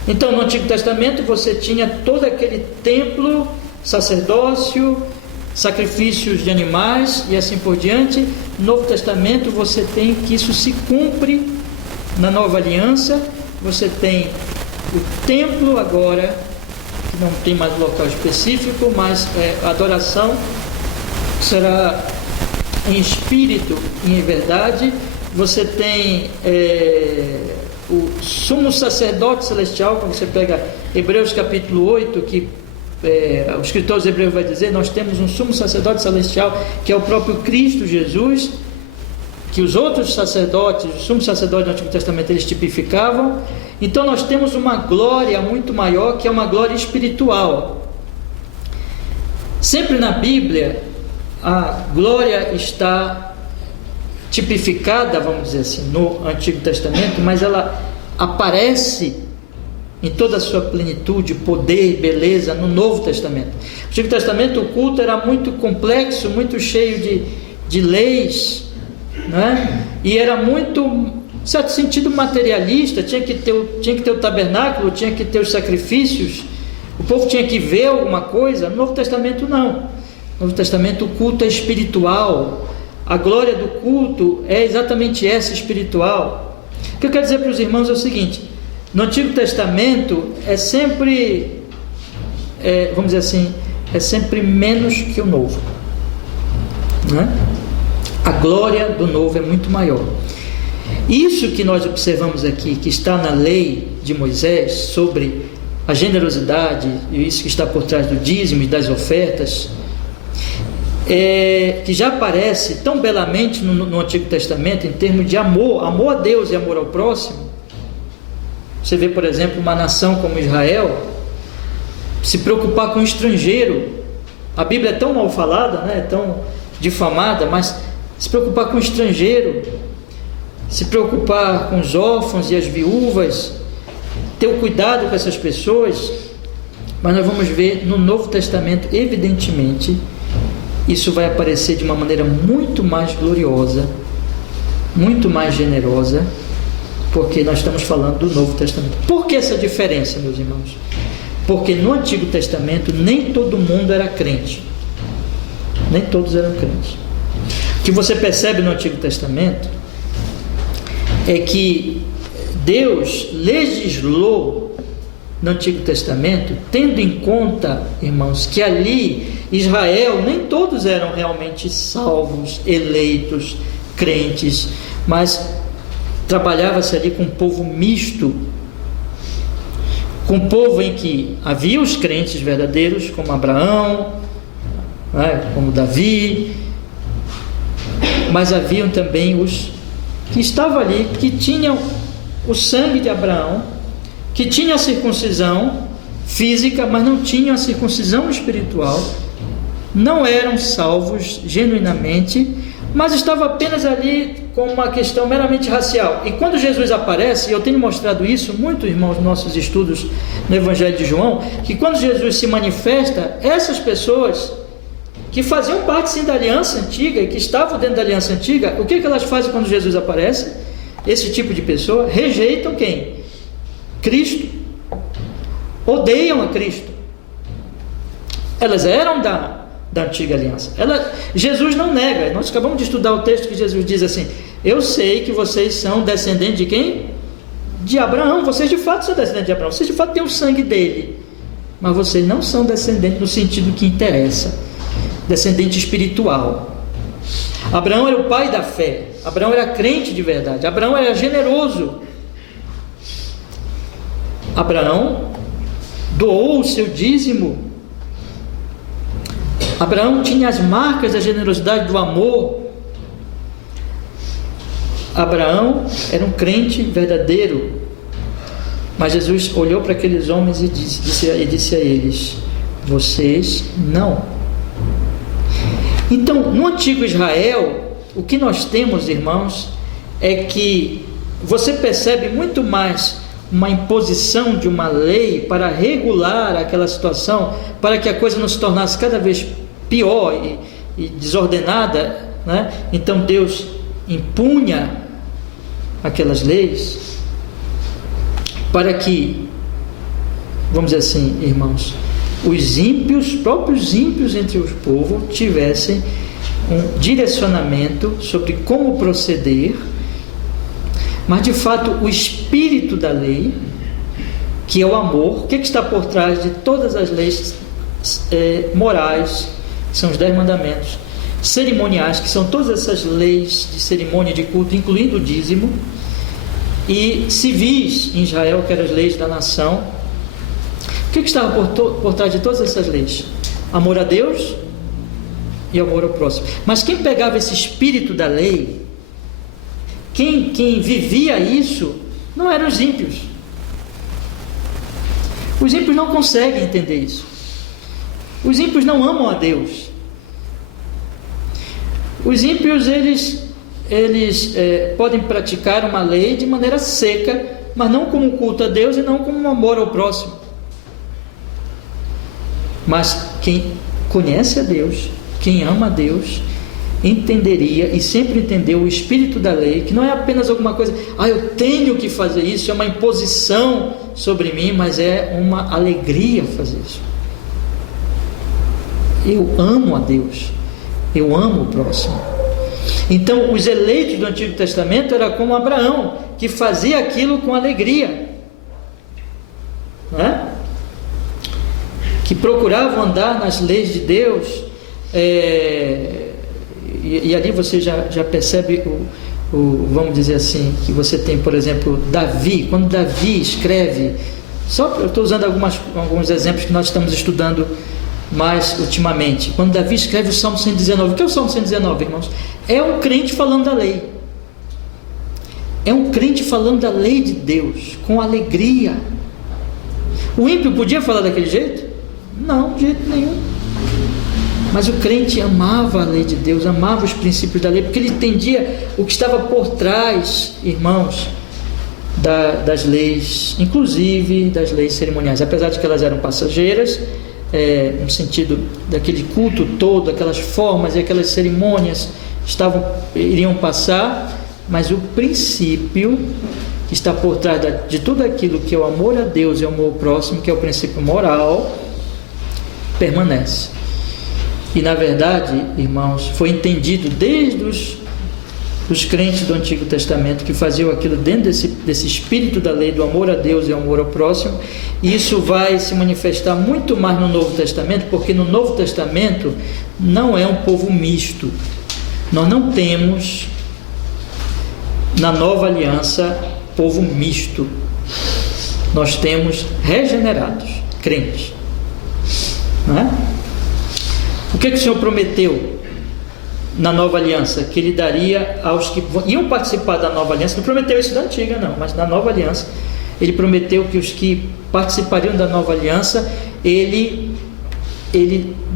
Então, no Antigo Testamento você tinha todo aquele templo, sacerdócio, sacrifícios de animais e assim por diante. No Novo Testamento você tem que isso se cumpre na nova aliança. Você tem o templo agora, que não tem mais local específico, mas a adoração será em espírito e em verdade. Você tem o sumo sacerdote celestial. Quando você pega Hebreus capítulo 8, que o escritor aos Hebreus vai dizer, nós temos um sumo sacerdote celestial, que é o próprio Cristo Jesus, que os outros sacerdotes, os sumos sacerdotes do Antigo Testamento, eles tipificavam. Então nós temos uma glória muito maior, que é uma glória espiritual. Sempre na Bíblia a glória está tipificada, vamos dizer assim, no Antigo Testamento, mas ela aparece em toda a sua plenitude, poder e beleza no Novo Testamento. No Antigo Testamento o culto era muito complexo, muito cheio de leis, né? E era muito, em certo sentido, materialista. Tinha que ter o tabernáculo, tinha que ter os sacrifícios, o povo tinha que ver alguma coisa. No Novo Testamento não. No Novo Testamento o culto é espiritual, a glória do culto é exatamente essa, espiritual. O que eu quero dizer para os irmãos é o seguinte: no Antigo Testamento é sempre, vamos dizer assim, é sempre menos que o Novo, né? A glória do Novo é muito maior. Isso que nós observamos aqui, que está na lei de Moisés, sobre a generosidade, e isso que está por trás do dízimo e das ofertas, que já aparece tão belamente no Antigo Testamento, em termos de amor a Deus e amor ao próximo. Você vê, por exemplo, uma nação como Israel se preocupar com o estrangeiro. A Bíblia é tão mal falada, né? É tão difamada, mas se preocupar com o estrangeiro, se preocupar com os órfãos e as viúvas, ter o cuidado com essas pessoas. Mas nós vamos ver no Novo Testamento, evidentemente, isso vai aparecer de uma maneira muito mais gloriosa, muito mais generosa, porque nós estamos falando do Novo Testamento. Por que essa diferença, meus irmãos? Porque no Antigo Testamento nem todo mundo era crente, nem todos eram crentes. O que você percebe no Antigo Testamento é que Deus legislou no Antigo Testamento, tendo em conta, irmãos, que ali Israel, nem todos eram realmente salvos, eleitos, crentes, mas trabalhava-se ali com um povo misto, com um povo em que havia os crentes verdadeiros, como Abraão, né, como Davi, mas haviam também os que estavam ali, que tinham o sangue de Abraão, que tinham a circuncisão física, mas não tinham a circuncisão espiritual, não eram salvos genuinamente, mas estava apenas ali com uma questão meramente racial. E quando Jesus aparece, e eu tenho mostrado isso muito, irmãos, nos nossos estudos no Evangelho de João, que quando Jesus se manifesta, essas pessoas que faziam parte sim da aliança antiga e que estavam dentro da aliança antiga, o que elas fazem quando Jesus aparece? Esse tipo de pessoa rejeitam quem? Cristo. Odeiam a Cristo. Elas eram da antiga aliança. Jesus não nega. Nós acabamos de estudar o texto que Jesus diz assim: eu sei que vocês são descendentes de quem? De Abraão. Vocês de fato são descendentes de Abraão. Vocês de fato têm o sangue dele. Mas vocês não são descendentes no sentido que interessa. Descendente espiritual. Abraão era o pai da fé. Abraão era crente de verdade. Abraão era generoso. Abraão doou o seu dízimo. Abraão tinha as marcas da generosidade, do amor. Abraão era um crente verdadeiro. Mas Jesus olhou para aqueles homens e disse a eles: vocês não. Então, no antigo Israel, o que nós temos, irmãos, é que você percebe muito mais uma imposição de uma lei para regular aquela situação, para que a coisa não se tornasse cada vez pior e desordenada, né? Então Deus impunha aquelas leis para que, vamos dizer assim, irmãos, os ímpios, próprios ímpios entre o povo, tivessem um direcionamento sobre como proceder, mas de fato o espírito da lei, que é o amor, o que está por trás de todas as leis morais, que são os 10 mandamentos, cerimoniais, que são todas essas leis de cerimônia de culto, incluindo o dízimo, e civis em Israel, que eram as leis da nação. O que estava por trás de todas essas leis? Amor a Deus e amor ao próximo. Mas quem pegava esse espírito da lei, quem vivia isso, não eram os ímpios. Os ímpios não conseguem entender isso. Os ímpios não amam a Deus. Os ímpios, eles podem praticar uma lei de maneira seca, mas não como culto a Deus e não como amor ao próximo. Mas quem conhece a Deus, quem ama a Deus, entenderia e sempre entendeu o espírito da lei, que não é apenas alguma coisa, eu tenho que fazer isso, é uma imposição sobre mim, mas é uma alegria fazer isso. Eu amo a Deus, eu amo o próximo. Então os eleitos do Antigo Testamento eram como Abraão, que fazia aquilo com alegria, não é? Que procuravam andar nas leis de Deus, e ali você já percebe vamos dizer assim, que você tem, por exemplo, Davi. Quando Davi escreve, eu estou usando alguns exemplos que nós estamos estudando mais ultimamente. Quando Davi escreve o Salmo 119, o que é o Salmo 119, irmãos? É um crente falando da lei, é um crente falando da lei de Deus com alegria. O ímpio podia falar daquele jeito? Não, de jeito nenhum. Mas o crente amava a lei de Deus, amava os princípios da lei, porque ele entendia o que estava por trás, irmãos, das leis, inclusive das leis cerimoniais, apesar de que elas eram passageiras, no sentido daquele culto todo, aquelas formas e aquelas cerimônias iriam passar, mas o princípio que está por trás de tudo aquilo que é o amor a Deus e o amor ao próximo, que é o princípio moral, permanece. E na verdade, irmãos, foi entendido desde os crentes do Antigo Testamento que faziam aquilo dentro desse espírito da lei, do amor a Deus e amor ao próximo. E isso vai se manifestar muito mais no Novo Testamento, porque no Novo Testamento não é um povo misto. Nós não temos na Nova Aliança povo misto. Nós temos regenerados, crentes, não é? O que o Senhor prometeu na Nova Aliança? Que Ele daria aos que iam participar da Nova Aliança. Não prometeu isso da Antiga, não, mas na Nova Aliança Ele prometeu que os que participariam da Nova Aliança, Ele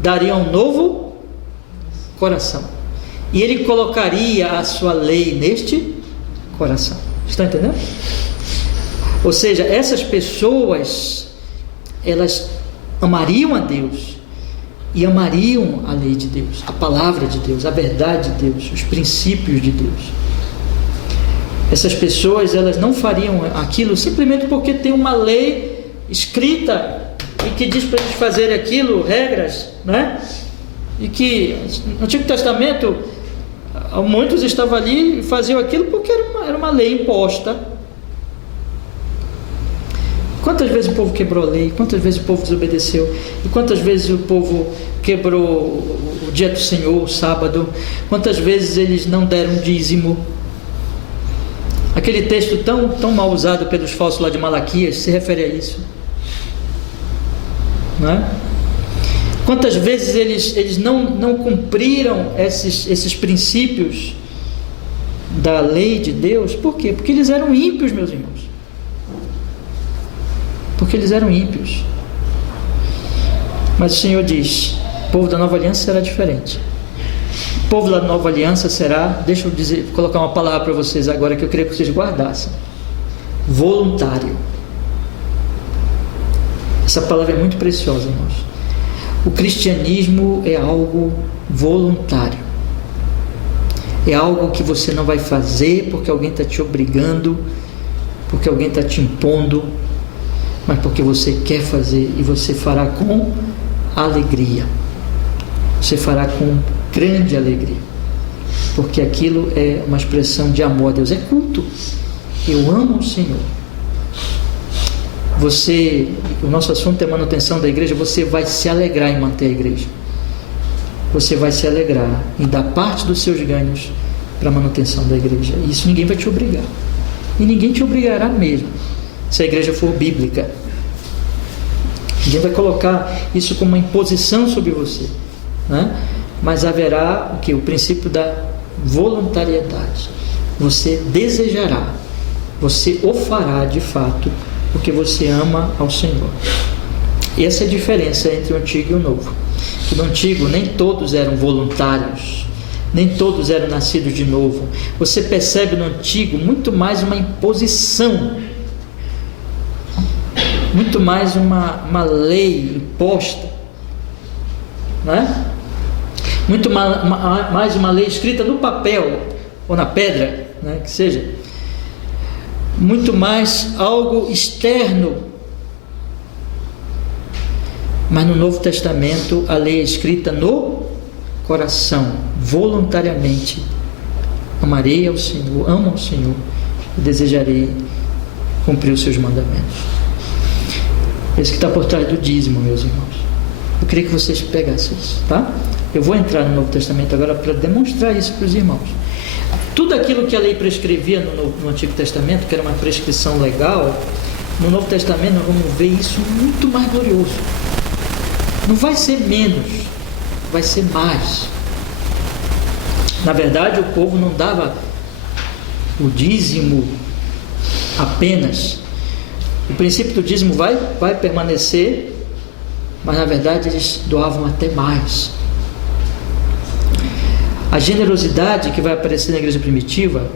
daria um novo coração. e ele colocaria a sua lei neste coração. Estão entendendo? Ou seja, essas pessoas, elas amariam a Deus e amariam a lei de Deus, a palavra de Deus, a verdade de Deus, os princípios de Deus. Essas pessoas, elas não fariam aquilo simplesmente porque tem uma lei escrita e que diz para eles fazerem aquilo, regras, né? E que no Antigo Testamento muitos estavam ali e faziam aquilo porque era uma lei imposta. Quantas vezes o povo quebrou a lei? Quantas vezes o povo desobedeceu? E quantas vezes o povo quebrou o dia do Senhor, o sábado? Quantas vezes eles não deram dízimo? Aquele texto tão mal usado pelos falsos lá de Malaquias se refere a isso, não é? Quantas vezes eles não cumpriram esses princípios da lei de Deus? Por quê? Porque eles eram ímpios, meus irmãos. Porque eles eram ímpios. Mas o Senhor diz: o povo da nova aliança será diferente. O povo da nova aliança será, deixa eu colocar uma palavra para vocês agora que eu queria que vocês guardassem: voluntário. Essa palavra é muito preciosa, irmãos. O cristianismo é algo voluntário. É algo que você não vai fazer porque alguém está te obrigando, porque alguém está te impondo, mas porque você quer fazer, e você fará com alegria. Você fará com grande alegria, porque aquilo é uma expressão de amor a Deus, é culto. Eu amo o Senhor. O nosso assunto é manutenção da igreja. Você vai se alegrar em manter a igreja. Você vai se alegrar em dar parte dos seus ganhos para a manutenção da igreja. Isso ninguém vai te obrigar. E ninguém te obrigará mesmo, se a igreja for bíblica. Ninguém vai colocar isso como uma imposição sobre você, né? Mas haverá o princípio da voluntariedade. Você desejará, você o fará de fato, porque você ama ao Senhor. E essa é a diferença entre o antigo e o novo. No antigo nem todos eram voluntários, nem todos eram nascidos de novo. Você percebe no antigo muito mais uma imposição, muito mais uma lei imposta, né? Muito mais uma lei escrita no papel ou na pedra, né? Que seja muito mais algo externo. Mas no Novo Testamento a lei é escrita no coração, voluntariamente. Amarei ao Senhor, amo ao Senhor e desejarei cumprir os seus mandamentos. Esse que está por trás do dízimo, meus irmãos. Eu queria que vocês pegassem isso, tá? Eu vou entrar no Novo Testamento agora para demonstrar isso para os irmãos. Tudo aquilo que a lei prescrevia no Antigo Testamento, que era uma prescrição legal, no Novo Testamento nós vamos ver isso muito mais glorioso. Não vai ser menos, vai ser mais. Na verdade, o povo não dava o dízimo apenas. O princípio do dízimo vai permanecer, mas na verdade eles doavam até mais. A generosidade que vai aparecer na igreja primitiva,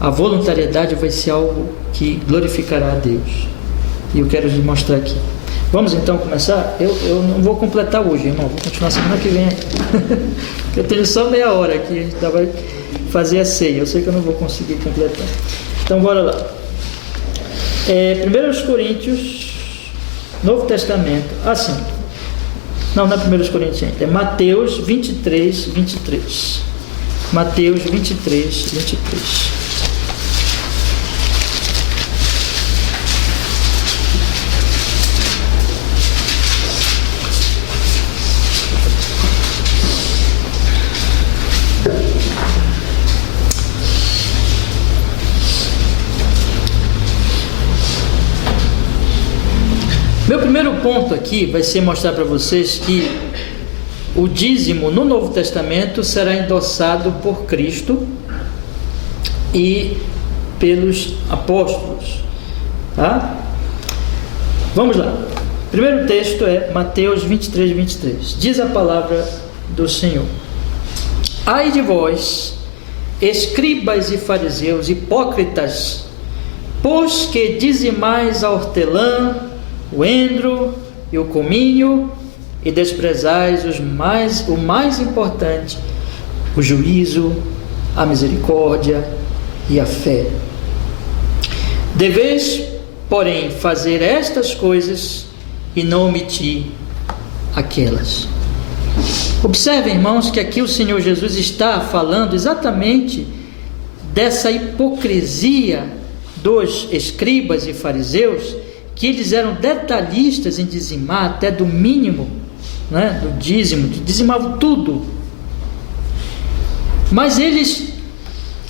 a voluntariedade vai ser algo que glorificará a Deus. E eu quero lhes mostrar aqui. Vamos então começar? Eu não vou completar hoje, irmão. Vou continuar semana que vem. Eu tenho só meia hora aqui. A gente vai fazer a ceia. Eu sei que eu não vou conseguir completar. Então bora lá. 1 Coríntios, Novo Testamento. Assim. Não é 1 Coríntios ainda. É Mateus 23, 23. Mateus 23, 23. Meu primeiro ponto aqui vai ser mostrar para vocês que o dízimo no Novo Testamento será endossado por Cristo e pelos apóstolos, tá? Vamos lá. O primeiro texto é Mateus 23, 23. Diz a palavra do Senhor: Ai de vós, escribas e fariseus, hipócritas, pois que dizimais a hortelã, o endro e o cominho, e desprezais o mais importante, o juízo, a misericórdia e a fé. Deveis, porém, fazer estas coisas e não omitir aquelas. Observem, irmãos, que aqui o Senhor Jesus está falando exatamente dessa hipocrisia dos escribas e fariseus, que eles eram detalhistas em dizimar até do mínimo, né, do dízimo, dizimavam tudo. Mas eles,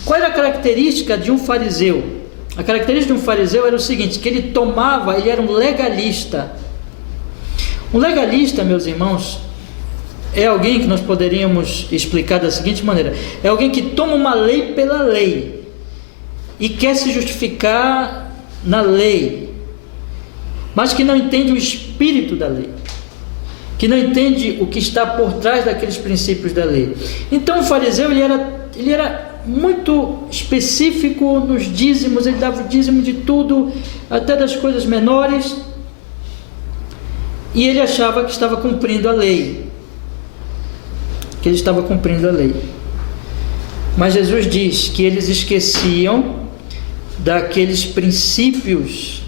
qual era a característica de um fariseu? A característica de um fariseu era o seguinte, que ele era um legalista. Um legalista, meus irmãos, é alguém que nós poderíamos explicar da seguinte maneira: é alguém que toma uma lei pela lei e quer se justificar na lei, mas que não entende o espírito da lei, que não entende o que está por trás daqueles princípios da lei. Então o fariseu ele era muito específico nos dízimos, ele dava o dízimo de tudo, até das coisas menores, e ele achava que estava cumprindo a lei, Mas Jesus diz que eles esqueciam daqueles princípios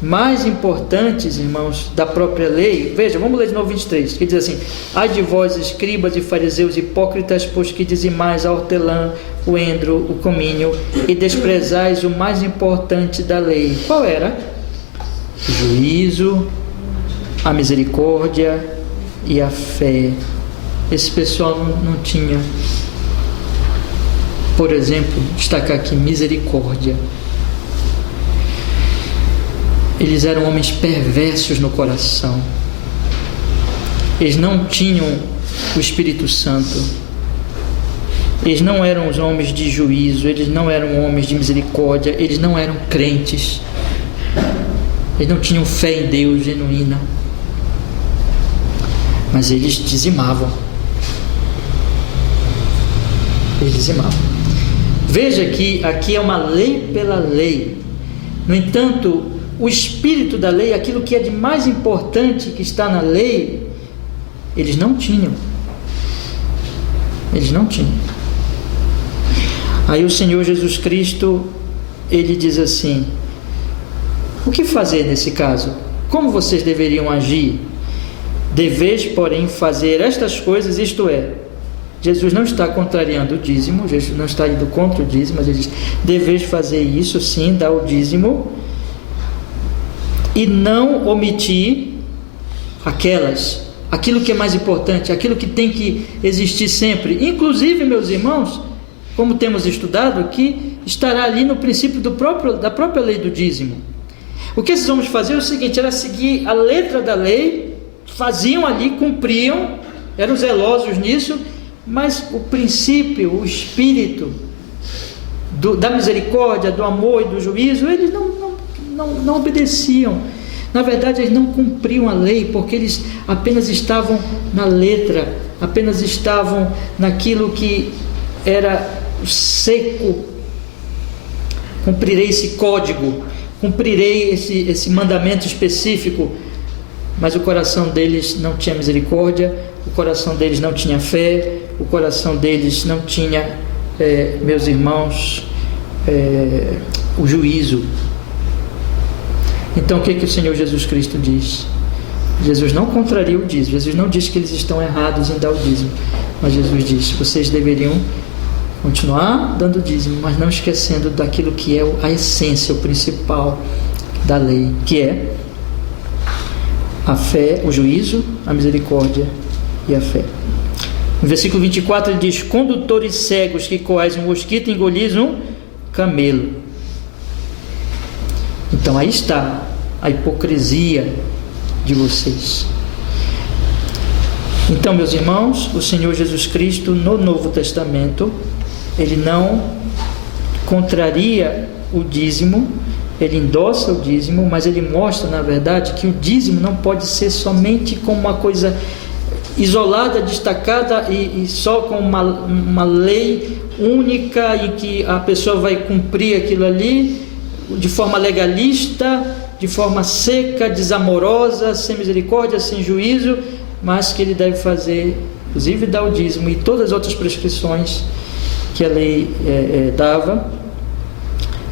mais importantes, irmãos, da própria lei. Veja, vamos ler de novo 23, que diz assim: ai de vós, escribas e fariseus hipócritas, pois que dizimais a hortelã, o endro, o cominho, e desprezais o mais importante da lei. Qual era? O juízo, a misericórdia e a fé. Esse pessoal não tinha, por exemplo, destacar aqui misericórdia. Eles eram homens perversos no coração. Eles não tinham o Espírito Santo. Eles não eram os homens de juízo. Eles não eram homens de misericórdia. Eles não eram crentes. Eles não tinham fé em Deus genuína. Mas eles dizimavam. Veja que aqui é uma lei pela lei. No entanto, o espírito da lei, aquilo que é de mais importante que está na lei, eles não tinham. Aí o Senhor Jesus Cristo, ele diz assim: o que fazer nesse caso? Como vocês deveriam agir? Deveis, porém, fazer estas coisas, isto é, Jesus não está contrariando o dízimo, Jesus não está indo contra o dízimo, mas ele diz: deveis fazer isso sim, dar o dízimo, e não omitir aquilo que é mais importante, aquilo que tem que existir sempre. Inclusive, meus irmãos, como temos estudado aqui, estará ali no princípio da própria lei do dízimo. O que esses homens faziam é o seguinte: era seguir a letra da lei, faziam ali, cumpriam, eram zelosos nisso, mas o princípio, o espírito da misericórdia, do amor e do juízo, eles não obedeciam. Na verdade, eles não cumpriam a lei, porque eles apenas estavam na letra, apenas estavam naquilo que era seco. Cumprirei esse código, cumprirei esse mandamento específico, mas o coração deles não tinha misericórdia, o coração deles não tinha fé, o coração deles não tinha, meus irmãos, o juízo. Então o que o Senhor Jesus Cristo diz? Jesus não contraria o dízimo, Jesus não diz que eles estão errados em dar o dízimo, mas Jesus diz: vocês deveriam continuar dando dízimo, mas não esquecendo daquilo que é a essência, o principal da lei, que é a fé, o juízo, a misericórdia e a fé. No versículo 24 ele diz: condutores cegos que coais um mosquito, engolis um camelo. Então aí está a hipocrisia de vocês. Então, meus irmãos, o Senhor Jesus Cristo no Novo Testamento, ele não contraria o dízimo, ele endossa o dízimo, mas ele mostra, na verdade, que o dízimo não pode ser somente como uma coisa isolada, destacada e só com uma lei única em que a pessoa vai cumprir aquilo ali de forma legalista, de forma seca, desamorosa, sem misericórdia, sem juízo, mas que ele deve fazer, inclusive dar o dízimo e todas as outras prescrições que a lei dava,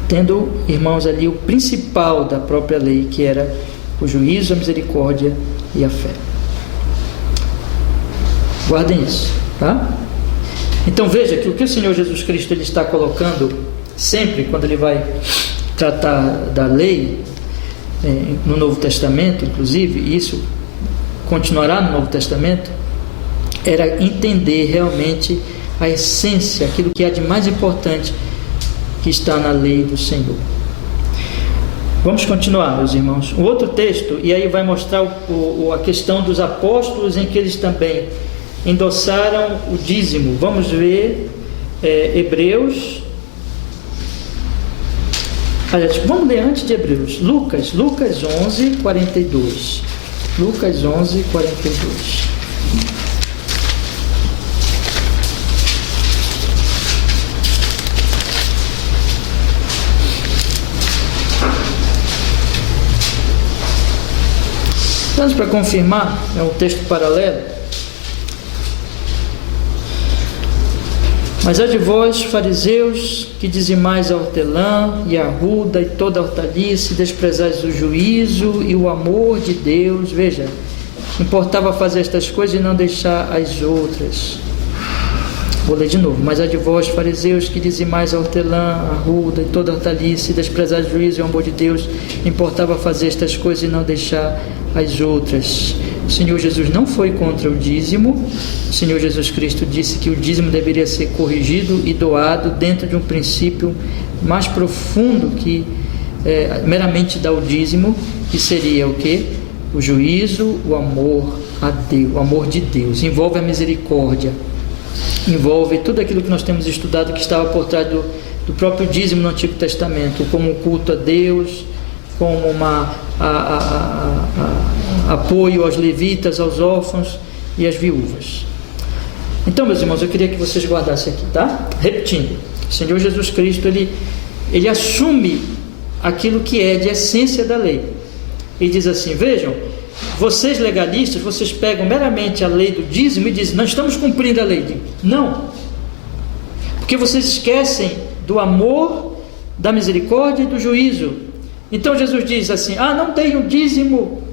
tendo, irmãos, ali o principal da própria lei, que era o juízo, a misericórdia e a fé. Guardem isso, tá? Então veja que o que o Senhor Jesus Cristo ele está colocando sempre quando ele vai tratar da lei, no Novo Testamento, inclusive, e isso continuará no Novo Testamento, era entender realmente a essência, aquilo que há de mais importante que está na lei do Senhor. Vamos continuar, meus irmãos. O outro texto, e aí vai mostrar a questão dos apóstolos, em que eles também endossaram o dízimo. Vamos ver Hebreus. Aliás, vamos ler antes de Hebreus, Lucas 11, 42. Lucas 11, 42. Então, para confirmar, é um texto paralelo. Mas há de vós, fariseus, que dizimais a hortelã e a arruda e toda a hortaliça, e desprezais o juízo e o amor de Deus. Veja, importava fazer estas coisas e não deixar as outras. Vou ler de novo. Mas há de vós, fariseus, que dizimais a hortelã, a arruda e toda a hortaliça, e desprezais o juízo e o amor de Deus. Importava fazer estas coisas e não deixar as outras. O Senhor Jesus não foi contra o dízimo. O Senhor Jesus Cristo disse que o dízimo deveria ser corrigido e doado dentro de um princípio mais profundo que meramente dar o dízimo, que seria o quê? O juízo, o amor a Deus, o amor de Deus. Envolve a misericórdia, envolve tudo aquilo que nós temos estudado, que estava por trás do próprio dízimo no Antigo Testamento, como um culto a Deus, como apoio aos levitas, aos órfãos e às viúvas. Então, meus irmãos, eu queria que vocês guardassem aqui, tá? Repetindo, o Senhor Jesus Cristo, ele assume aquilo que é de essência da lei. Ele diz assim: vejam, vocês legalistas, vocês pegam meramente a lei do dízimo e dizem, nós estamos cumprindo a lei. Não, porque vocês esquecem do amor, da misericórdia e do juízo. Então Jesus diz assim: não deem o dízimo,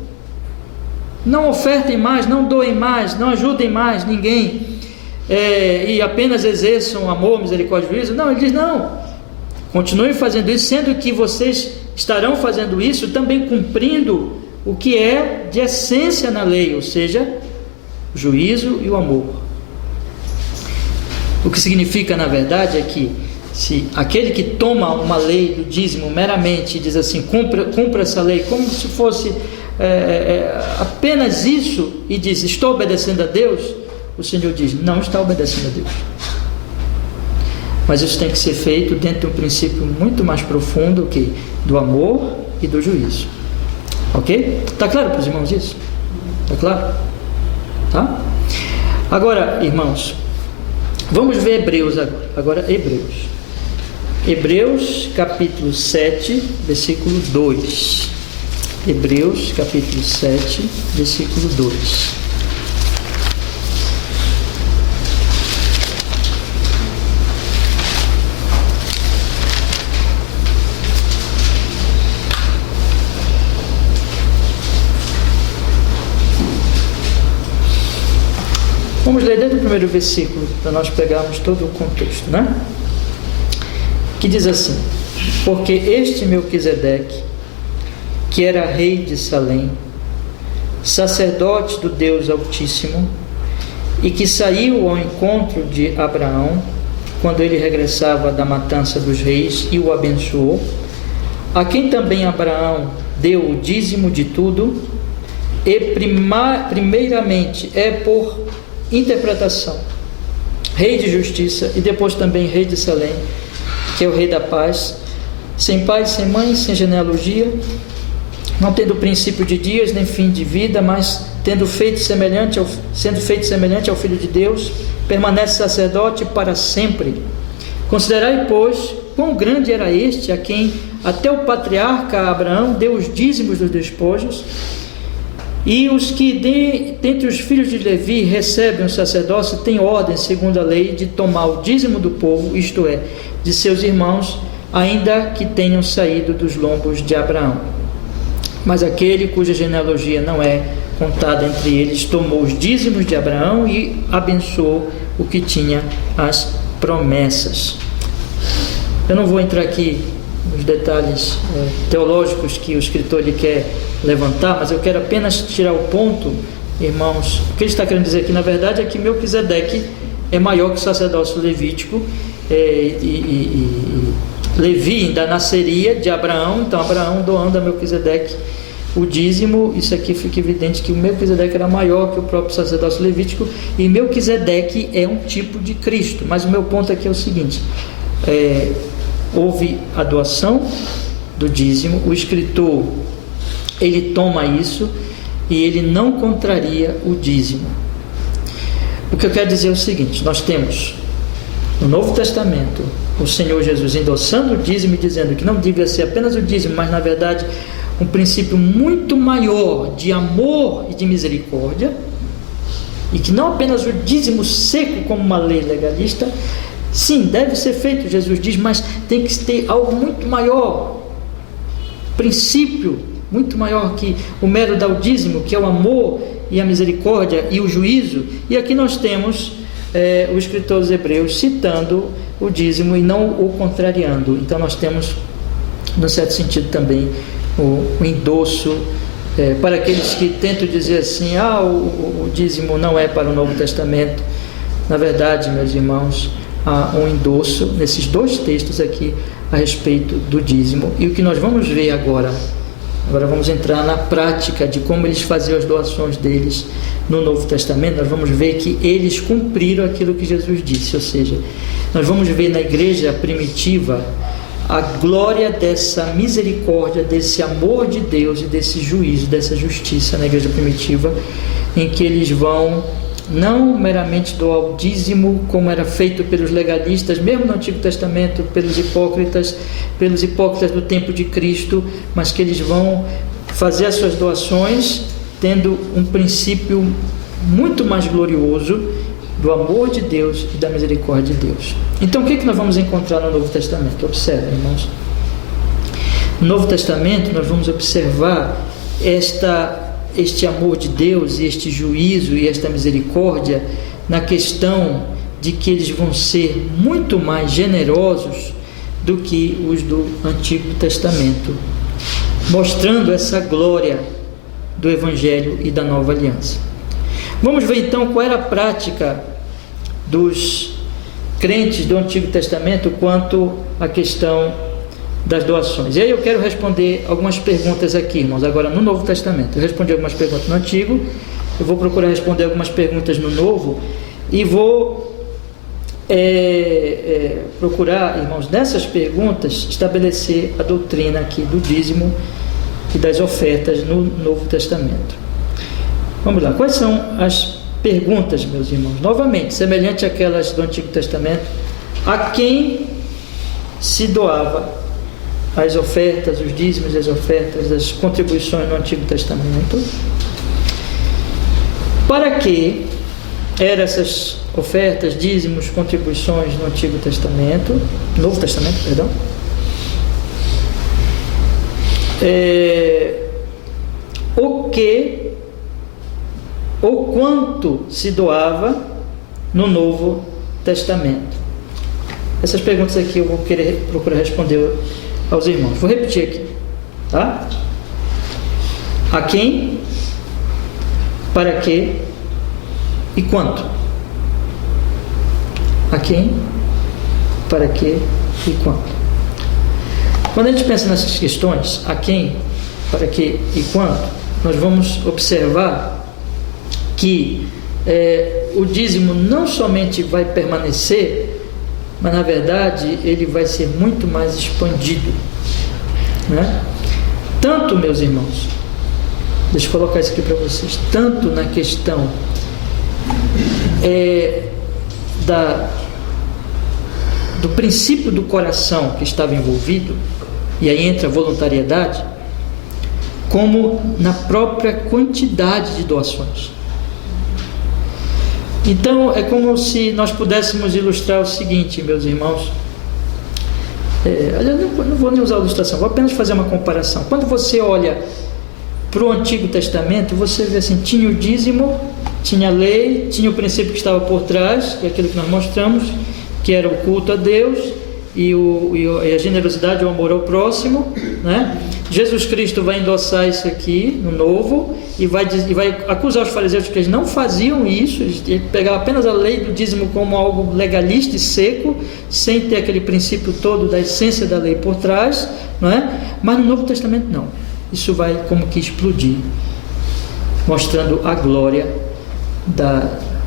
não ofertem mais, não doem mais, não ajudem mais ninguém, e apenas exerçam amor, misericórdia e juízo. Não, ele diz: não, continuem fazendo isso, sendo que vocês estarão fazendo isso também cumprindo o que é de essência na lei, ou seja, o juízo e o amor. O que significa, na verdade, é que se aquele que toma uma lei do dízimo meramente e diz assim, cumpra essa lei, como se fosse apenas isso, e diz, estou obedecendo a Deus, o Senhor diz, não está obedecendo a Deus. Mas isso tem que ser feito dentro de um princípio muito mais profundo que do amor e do juízo. Ok? Está claro para os irmãos isso? Está claro? Tá? Agora, irmãos, vamos ver Hebreus agora. Agora, Hebreus capítulo 7, versículo 2. Hebreus capítulo 7, versículo 2. Vamos ler desde o primeiro versículo, para nós pegarmos todo o contexto, né? Que diz assim: porque este Melquisedeque, que era rei de Salém, sacerdote do Deus Altíssimo, e que saiu ao encontro de Abraão, quando ele regressava da matança dos reis, e o abençoou, a quem também Abraão deu o dízimo de tudo, e primeiramente por interpretação, rei de justiça, e depois também rei de Salém, que é o rei da paz, sem pai, sem mãe, sem genealogia, não tendo princípio de dias, nem fim de vida, mas sendo feito semelhante ao Filho de Deus, permanece sacerdote para sempre. Considerai, pois, quão grande era este a quem até o patriarca Abraão deu os dízimos dos despojos, e os que dentre os filhos de Levi recebem o sacerdócio têm ordem, segundo a lei, de tomar o dízimo do povo, isto é, de seus irmãos, ainda que tenham saído dos lombos de Abraão. Mas aquele cuja genealogia não é contada entre eles, tomou os dízimos de Abraão e abençoou o que tinha as promessas. Eu não vou entrar aqui nos detalhes teológicos que o escritor ele quer levantar, mas eu quero apenas tirar o ponto, irmãos. O que ele está querendo dizer aqui, na verdade, é que Melquisedeque é maior que o sacerdócio levítico, Levi ainda nasceria de Abraão, então Abraão doando a Melquisedeque o dízimo. Isso aqui fica evidente que o Melquisedeque era maior que o próprio sacerdócio levítico, e Melquisedeque é um tipo de Cristo. Mas o meu ponto aqui é o seguinte: houve a doação do dízimo, o escritor ele toma isso e ele não contraria o dízimo. O que eu quero dizer é o seguinte: nós temos no Novo Testamento o Senhor Jesus endossando o dízimo e dizendo que não devia ser apenas o dízimo, mas na verdade um princípio muito maior de amor e de misericórdia, e que não apenas o dízimo seco como uma lei legalista. Sim, deve ser feito, Jesus diz, mas tem que ter algo muito maior, princípio muito maior que o mero dar o dízimo, que é o amor e a misericórdia e o juízo. E aqui nós temos o escritor dos Hebreus citando o dízimo e não o contrariando. Então nós temos, num certo sentido também, o endosso para aqueles que tentam dizer assim: o dízimo não é para o Novo Testamento. Na verdade, meus irmãos, há um endosso nesses dois textos aqui a respeito do dízimo. E o que nós vamos ver agora vamos entrar na prática de como eles faziam as doações deles no Novo Testamento. Nós vamos ver que eles cumpriram aquilo que Jesus disse, ou seja, nós vamos ver na igreja primitiva a glória dessa misericórdia, desse amor de Deus e desse juízo, dessa justiça na igreja primitiva, em que eles vão não meramente doar o dízimo como era feito pelos legalistas, mesmo no Antigo Testamento, pelos hipócritas do tempo de Cristo, mas que eles vão fazer as suas doações tendo um princípio muito mais glorioso do amor de Deus e da misericórdia de Deus. Então o que nós vamos encontrar no Novo Testamento? Observe, irmãos. No Novo Testamento nós vamos observar este amor de Deus e este juízo e esta misericórdia na questão de que eles vão ser muito mais generosos do que os do Antigo Testamento, mostrando essa glória do Evangelho e da Nova Aliança. Vamos ver então qual era a prática dos crentes do Antigo Testamento quanto à questão das doações. E aí eu quero responder algumas perguntas aqui, irmãos, agora no Novo Testamento. Eu respondi algumas perguntas no Antigo, eu vou procurar responder algumas perguntas no Novo, e vou procurar, irmãos, nessas perguntas, estabelecer a doutrina aqui do dízimo e das ofertas no Novo Testamento. Vamos lá, quais são as perguntas, meus irmãos? Novamente, semelhante àquelas do Antigo Testamento: a quem se doava as ofertas, os dízimos, as ofertas, as contribuições no Antigo Testamento? Para que eram essas ofertas, dízimos, contribuições no Antigo Testamento, Novo Testamento, perdão? O que ou quanto se doava no Novo Testamento? Essas perguntas aqui eu vou querer procurar responder aos irmãos. Vou repetir aqui, tá? A quem, para que e quanto? A quem, para que e quanto? Quando a gente pensa nessas questões, a quem, para que e quanto, nós vamos observar que o dízimo não somente vai permanecer, mas na verdade ele vai ser muito mais expandido, né? Tanto, meus irmãos, Deixa eu colocar isso aqui para vocês. Tanto na questão do princípio do coração que estava envolvido, e aí entra a voluntariedade, como na própria quantidade de doações. Então é como se nós pudéssemos ilustrar o seguinte, meus irmãos. Eu não vou nem usar a ilustração, vou apenas fazer uma comparação. Quando você olha para o Antigo Testamento, você vê assim, tinha o dízimo, tinha a lei, tinha o princípio que estava por trás, que é aquilo que nós mostramos, que era o culto a Deus e a generosidade, o amor ao próximo, né? Jesus Cristo vai endossar isso aqui no Novo e vai acusar os fariseus de que eles não faziam isso, eles pegavam apenas a lei do dízimo como algo legalista e seco, sem ter aquele princípio todo da essência da lei por trás, não é? Mas no Novo Testamento não, isso vai como que explodir, mostrando a glória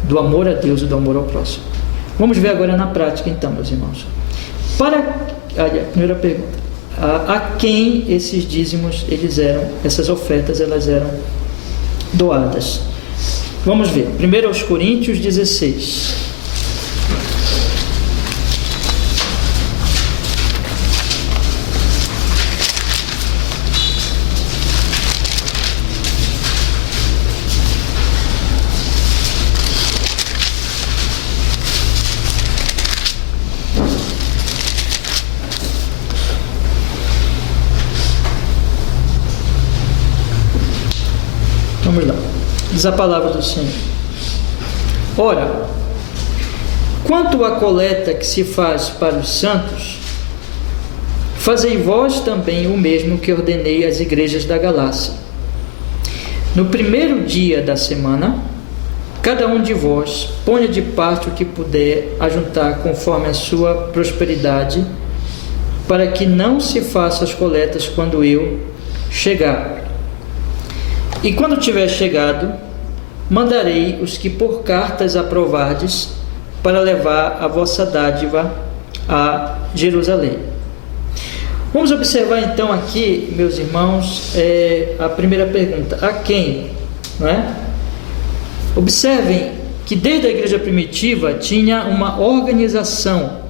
do amor a Deus e do amor ao próximo. Vamos ver agora na prática então, meus irmãos. A primeira pergunta: a quem esses dízimos essas ofertas elas eram doadas? Vamos ver. 1 aos Coríntios 16. Vamos lá, diz a palavra do Senhor: ora, quanto à coleta que se faz para os santos, fazei vós também o mesmo que ordenei às igrejas da Galácia. No primeiro dia da semana, cada um de vós ponha de parte o que puder ajuntar conforme a sua prosperidade, para que não se façam as coletas quando eu chegar. E quando tiver chegado, mandarei os que por cartas aprovardes para levar a vossa dádiva a Jerusalém. Vamos observar então aqui, meus irmãos, a primeira pergunta: a quem? Não é? Observem que desde a igreja primitiva tinha uma organização.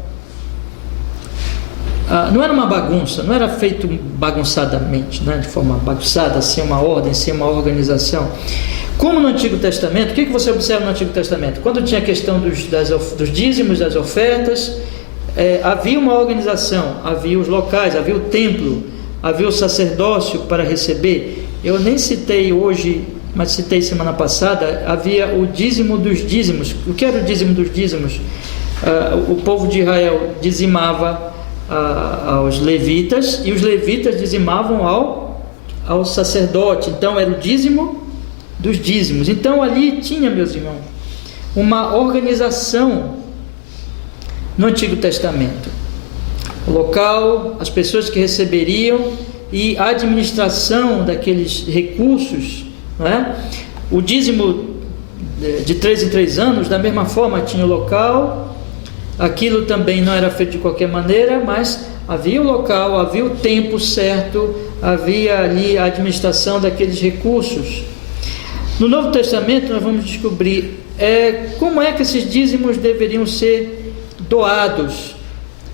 Não era uma bagunça, não era feito bagunçadamente, né? De forma bagunçada, sem uma ordem, sem uma organização. Como no Antigo Testamento, o que você observa no Antigo Testamento? Quando tinha a questão dos dízimos, das ofertas, havia uma organização, havia os locais, havia o templo, havia o sacerdócio para receber. Eu nem citei hoje, mas citei semana passada, havia o dízimo dos dízimos. O que era o dízimo dos dízimos? O povo de Israel dizimava aos levitas, e os levitas dizimavam ao sacerdote. Então era o dízimo dos dízimos. Então ali tinha, meus irmãos, uma organização no Antigo Testamento: o local, as pessoas que receberiam e a administração daqueles recursos, não é? O dízimo de 3 em 3 anos, da mesma forma, tinha o local. Aquilo também não era feito de qualquer maneira, mas havia o local, havia o tempo certo, havia ali a administração daqueles recursos. No Novo Testamento nós vamos descobrir como é que esses dízimos deveriam ser doados,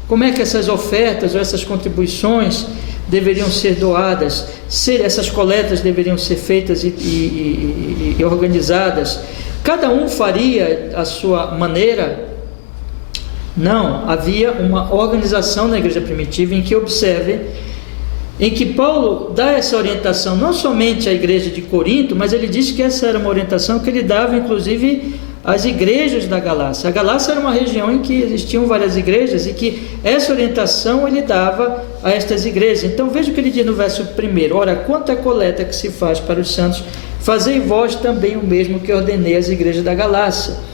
como é que essas ofertas ou essas contribuições deveriam ser doadas, essas coletas deveriam ser feitas e organizadas. Cada um faria a sua maneira. Não, havia uma organização na igreja primitiva em que Paulo dá essa orientação não somente à igreja de Corinto, mas ele diz que essa era uma orientação que ele dava inclusive às igrejas da Galácia. A Galácia era uma região em que existiam várias igrejas e que essa orientação ele dava a estas igrejas. Então veja o que ele diz no verso 1: ora, quanto à coleta que se faz para os santos, fazei vós também o mesmo que ordenei às igrejas da Galácia.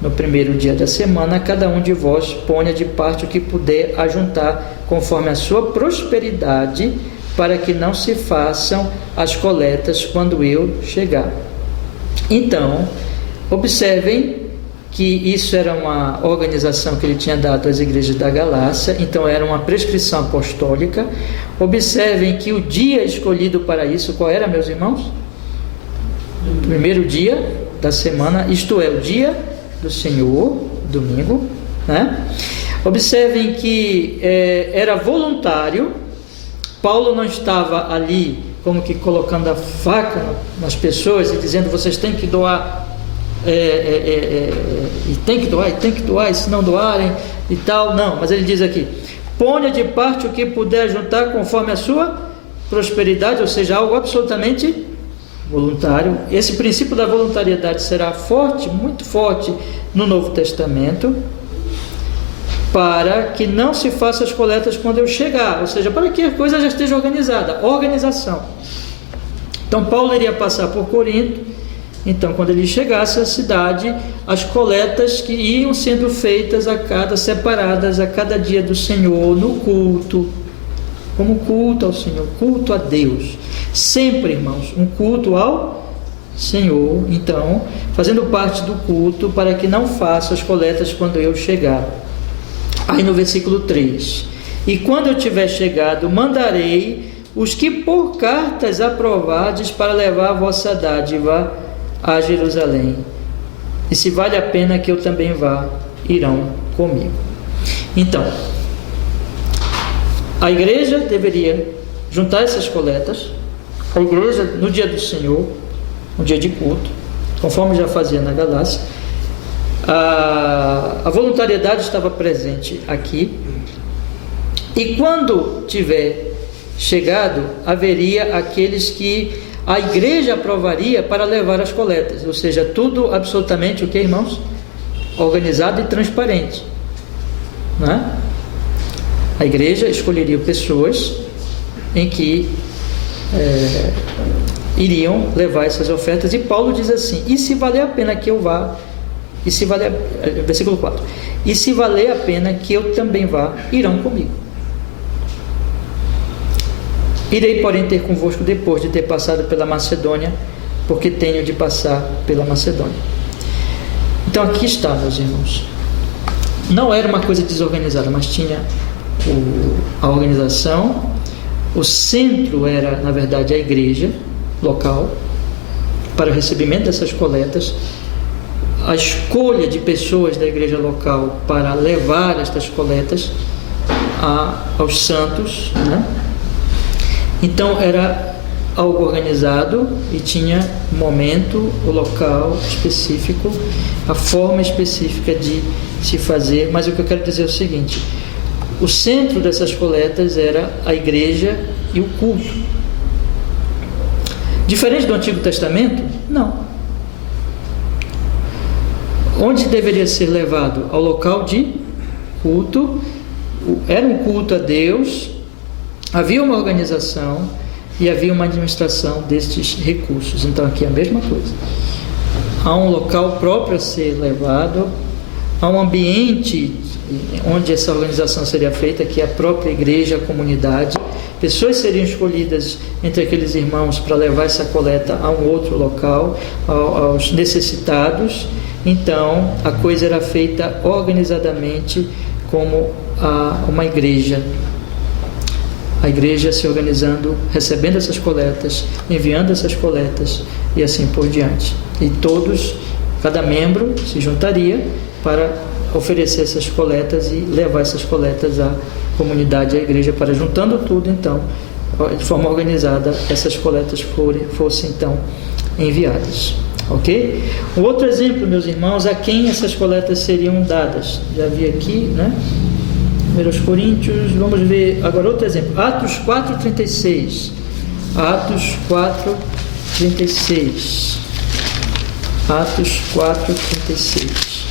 No primeiro dia da semana, cada um de vós ponha de parte o que puder ajuntar, conforme a sua prosperidade, para que não se façam as coletas quando eu chegar. Então, observem que isso era uma organização que ele tinha dado às igrejas da Galácia, então era uma prescrição apostólica. Observem que o dia escolhido para isso, qual era, meus irmãos? primeiro dia da semana, isto é, o dia do Senhor, domingo, né? Observem que era voluntário. Paulo não estava ali como que colocando a faca nas pessoas e dizendo: vocês têm que doar, e tem que doar, e se não doarem e tal. Não, mas ele diz aqui: ponha de parte o que puder juntar conforme a sua prosperidade, ou seja, algo absolutamente voluntário. Esse princípio da voluntariedade será forte, muito forte no Novo Testamento, para que não se faça as coletas quando eu chegar, ou seja, para que a coisa já esteja organizada, organização. Então Paulo iria passar por Corinto. Então, quando ele chegasse à cidade, as coletas que iam sendo feitas separadas a cada dia do Senhor, no culto, como culto ao Senhor, culto a Deus. Sempre, irmãos, um culto ao Senhor. Então, fazendo parte do culto, para que não faça as coletas quando eu chegar. Aí no versículo 3: e quando eu tiver chegado, mandarei os que por cartas aprovardes para levar a vossa dádiva a Jerusalém, e se vale a pena que eu também vá, irão comigo. Então, a igreja deveria juntar essas coletas, a igreja no dia do Senhor, um dia de culto, conforme já fazia na Galácia. A voluntariedade estava presente aqui, e quando tiver chegado, haveria aqueles que a igreja aprovaria para levar as coletas, ou seja, tudo absolutamente o que, irmãos? Organizado e transparente, não é? A igreja escolheria pessoas em que iriam levar essas ofertas, e Paulo diz assim: e se valer a pena que eu vá, versículo 4, e se valer a pena que eu também vá, irão comigo. Irei, porém, ter convosco depois de ter passado pela Macedônia, porque tenho de passar pela Macedônia. Então aqui está, meus irmãos. Não era uma coisa desorganizada, mas tinha a organização. O centro era, na verdade, a igreja local, para o recebimento dessas coletas. A escolha de pessoas da igreja local para levar estas coletas aos santos, né? Então era algo organizado e tinha o momento, o local específico, a forma específica de se fazer. Mas o que eu quero dizer é o seguinte: o centro dessas coletas era a igreja e o culto. Diferente do Antigo Testamento? Não. Onde deveria ser levado? Ao local de culto. Era um culto a Deus. Havia uma organização e havia uma administração destes recursos. Então aqui é a mesma coisa. Há um local próprio a ser levado, há um ambiente onde essa organização seria feita, que é a própria igreja, a comunidade. Pessoas seriam escolhidas entre aqueles irmãos para levar essa coleta a um outro local, aos necessitados. Então a coisa era feita organizadamente, como uma igreja. A igreja se organizando, recebendo essas coletas, enviando essas coletas e assim por diante. E cada membro se juntaria para oferecer essas coletas e levar essas coletas à comunidade, à igreja, para, juntando tudo, então, de forma organizada, essas coletas fossem então enviadas. Ok? Um outro exemplo, meus irmãos, a quem essas coletas seriam dadas. Já vi aqui, né? 1 Coríntios, vamos ver agora outro exemplo. Atos 4:36. Atos 4:36. Atos 4:36.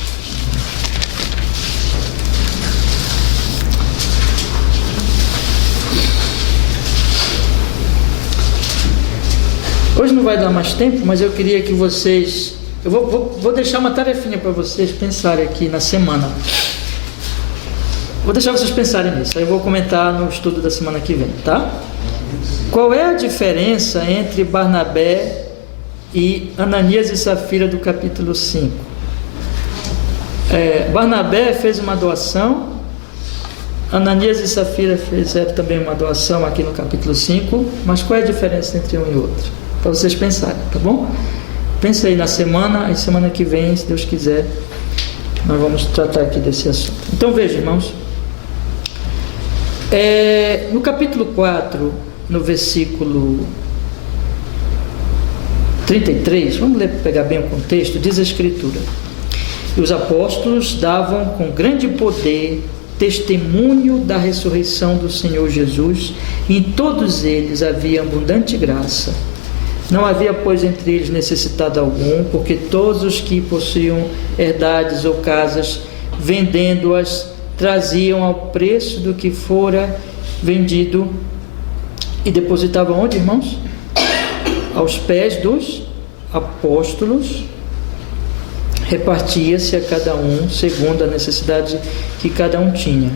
Hoje não vai dar mais tempo, mas eu queria que vocês... Eu vou deixar uma tarefinha para vocês pensarem aqui na semana. Vou deixar vocês pensarem nisso, aí eu vou comentar no estudo da semana que vem, tá? Qual é a diferença entre Barnabé e Ananias e Safira do capítulo 5? Barnabé fez uma doação, Ananias e Safira fizeram também uma doação aqui no capítulo 5, mas qual é a diferença entre um e outro? Para vocês pensarem, tá bom? Pensa aí na semana, e semana que vem, se Deus quiser, nós vamos tratar aqui desse assunto. Então veja, irmãos, no capítulo 4, no versículo 33, vamos ler, pegar bem o contexto, diz a Escritura: e os apóstolos davam com grande poder testemunho da ressurreição do Senhor Jesus, e em todos eles havia abundante graça. Não havia, pois, entre eles necessitado algum, porque todos os que possuíam herdades ou casas, vendendo-as, traziam ao preço do que fora vendido e depositavam onde, irmãos? Aos pés dos apóstolos. Repartia-se a cada um segundo a necessidade que cada um tinha.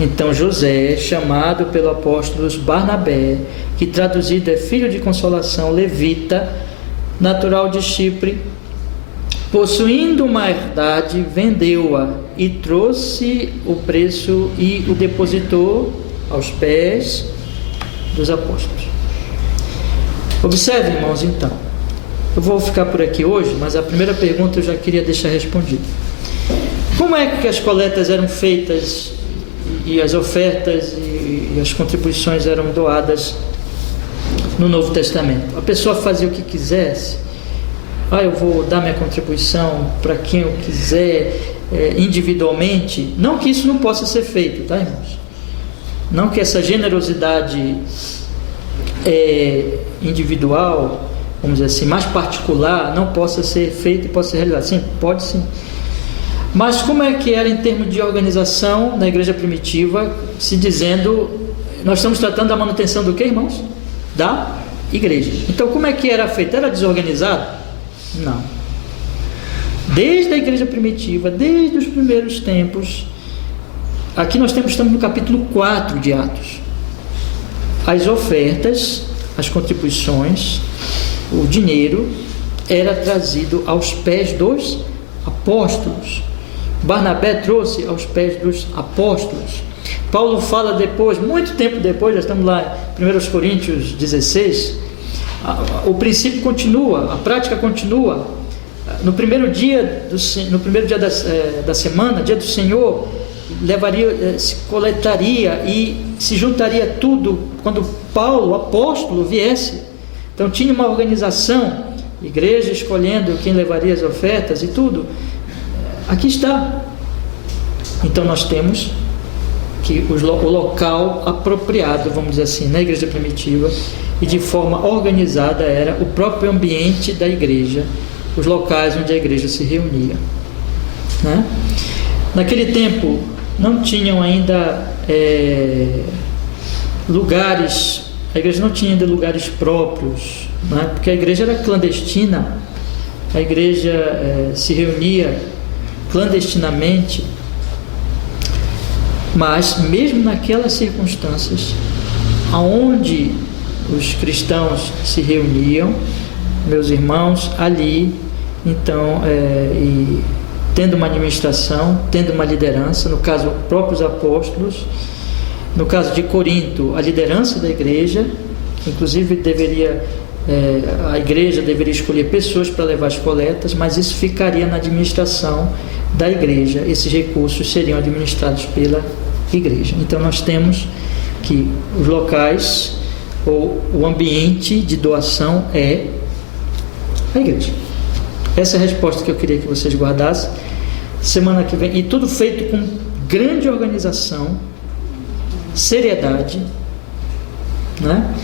Então José, chamado pelo apóstolo Barnabé, que traduzido é filho de consolação, levita, natural de Chipre, possuindo uma herdade, vendeu-a e trouxe o preço e o depositou aos pés dos apóstolos. Observe, irmãos, então. Eu vou ficar por aqui hoje, mas a primeira pergunta eu já queria deixar respondida. Como é que as coletas eram feitas e as ofertas e as contribuições eram doadas no Novo Testamento? A pessoa fazia o que quisesse. Eu vou dar minha contribuição para quem eu quiser, individualmente. Não que isso não possa ser feito, tá, irmãos? Não que essa generosidade individual, vamos dizer assim, mais particular, não possa ser feita e possa ser realizada. Sim, pode sim. Mas como é que era em termos de organização na igreja primitiva, se dizendo, nós estamos tratando da manutenção do que, irmãos? Da igreja. Então como é que era feito? Era desorganizado? Não. Desde a igreja primitiva, desde os primeiros tempos, aqui nós estamos no capítulo 4 de Atos. As ofertas, as contribuições, o dinheiro era trazido aos pés dos apóstolos. Barnabé trouxe aos pés dos apóstolos. Paulo fala depois, muito tempo depois, já estamos lá em 1 Coríntios 16, o princípio continua, a prática continua. No primeiro dia da semana, dia do Senhor, se coletaria e se juntaria tudo quando Paulo, o apóstolo, viesse. Então tinha uma organização, igreja escolhendo quem levaria as ofertas e tudo. Aqui está. Então nós temos que o local apropriado, vamos dizer assim, na igreja primitiva, e de forma organizada era o próprio ambiente da igreja, os locais onde a igreja se reunia, né? Naquele tempo não tinham ainda lugares, a igreja não tinha ainda lugares próprios, né? Porque a igreja era clandestina, a igreja se reunia clandestinamente. Mas mesmo naquelas circunstâncias aonde os cristãos se reuniam, meus irmãos, ali, então, e tendo uma administração, tendo uma liderança, no caso, próprios apóstolos, no caso de Corinto, a liderança da igreja, inclusive a igreja deveria escolher pessoas para levar as coletas, mas isso ficaria na administração da igreja, esses recursos seriam administrados pela igreja. Então nós temos que os locais ou o ambiente de doação é a igreja. Essa é a resposta que eu queria que vocês guardassem. Semana que vem, e tudo feito com grande organização, seriedade, né?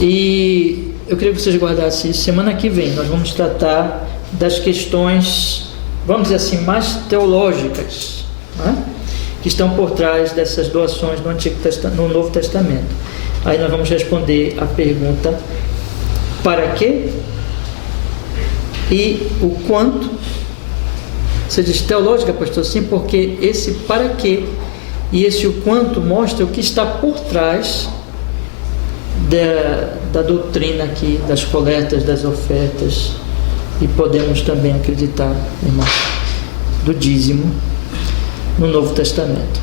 E eu queria que vocês guardassem isso. Semana que vem nós vamos tratar das questões, vamos dizer assim, mais teológicas, né? Que estão por trás dessas doações no Novo Testamento. Aí nós vamos responder a pergunta: para quê? E o quanto? Você diz teológica, pastor? Sim, porque esse para quê e esse o quanto mostra o que está por trás da doutrina aqui, das coletas, das ofertas, e podemos também acreditar, irmão, do dízimo no Novo Testamento.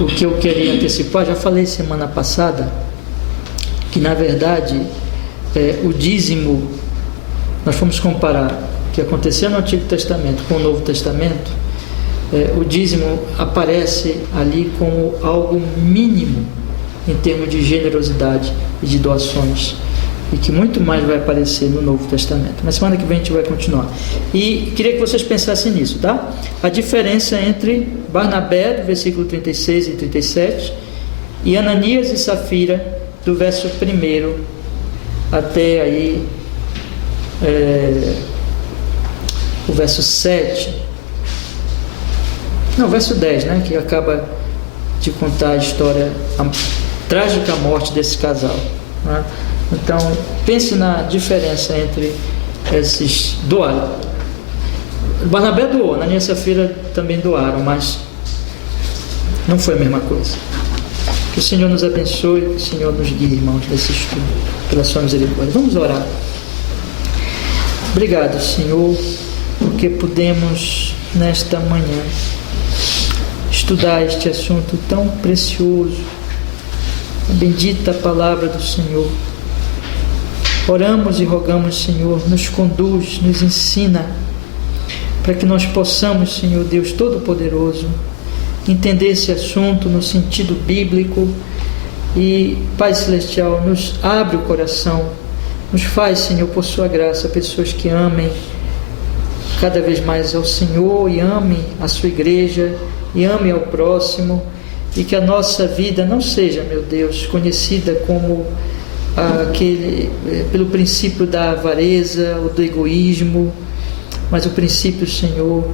O que eu queria antecipar, já falei semana passada, que na verdade o dízimo nós formos comparar o que aconteceu no Antigo Testamento com o Novo Testamento, o dízimo aparece ali como algo mínimo em termos de generosidade e de doações, e que muito mais vai aparecer no Novo Testamento. Na semana que vem a gente vai continuar. E queria que vocês pensassem nisso, tá? A diferença entre Barnabé, do versículo 36 e 37, e Ananias e Safira, do verso 1 até aí o verso 7. Não, verso 10, né? Que acaba de contar a história, a trágica morte desse casal, né? Então, pense na diferença entre esses doaram. Barnabé doou, Ananias e Safira também doaram, mas não foi a mesma coisa. Que o Senhor nos abençoe, que o Senhor nos guie, irmãos, nesse estudo, pela sua misericórdia. Vamos orar. Obrigado, Senhor, porque podemos, nesta manhã, estudar este assunto tão precioso, a bendita palavra do Senhor. Oramos e rogamos, Senhor, nos conduz, nos ensina, para que nós possamos, Senhor Deus Todo-Poderoso, entender esse assunto no sentido bíblico. E, Pai Celestial, nos abre o coração, nos faz, Senhor, por sua graça, pessoas que amem cada vez mais ao Senhor e amem a sua igreja e amem ao próximo, e que a nossa vida não seja, meu Deus, conhecida como pelo princípio da avareza ou do egoísmo, mas o princípio, Senhor,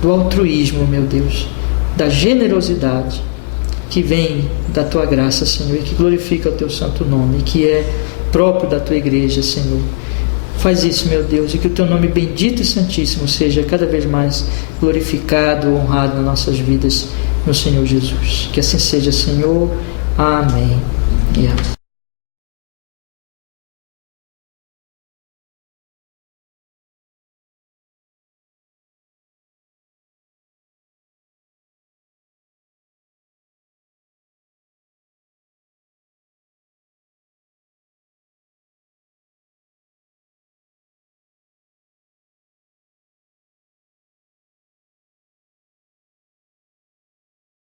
do altruísmo, meu Deus, da generosidade que vem da Tua graça, Senhor, e que glorifica o Teu santo nome, e que é próprio da Tua igreja, Senhor. Faz isso, meu Deus, e que o Teu nome bendito e santíssimo seja cada vez mais glorificado, honrado nas nossas vidas, no Senhor Jesus. Que assim seja, Senhor. Amém. Yeah.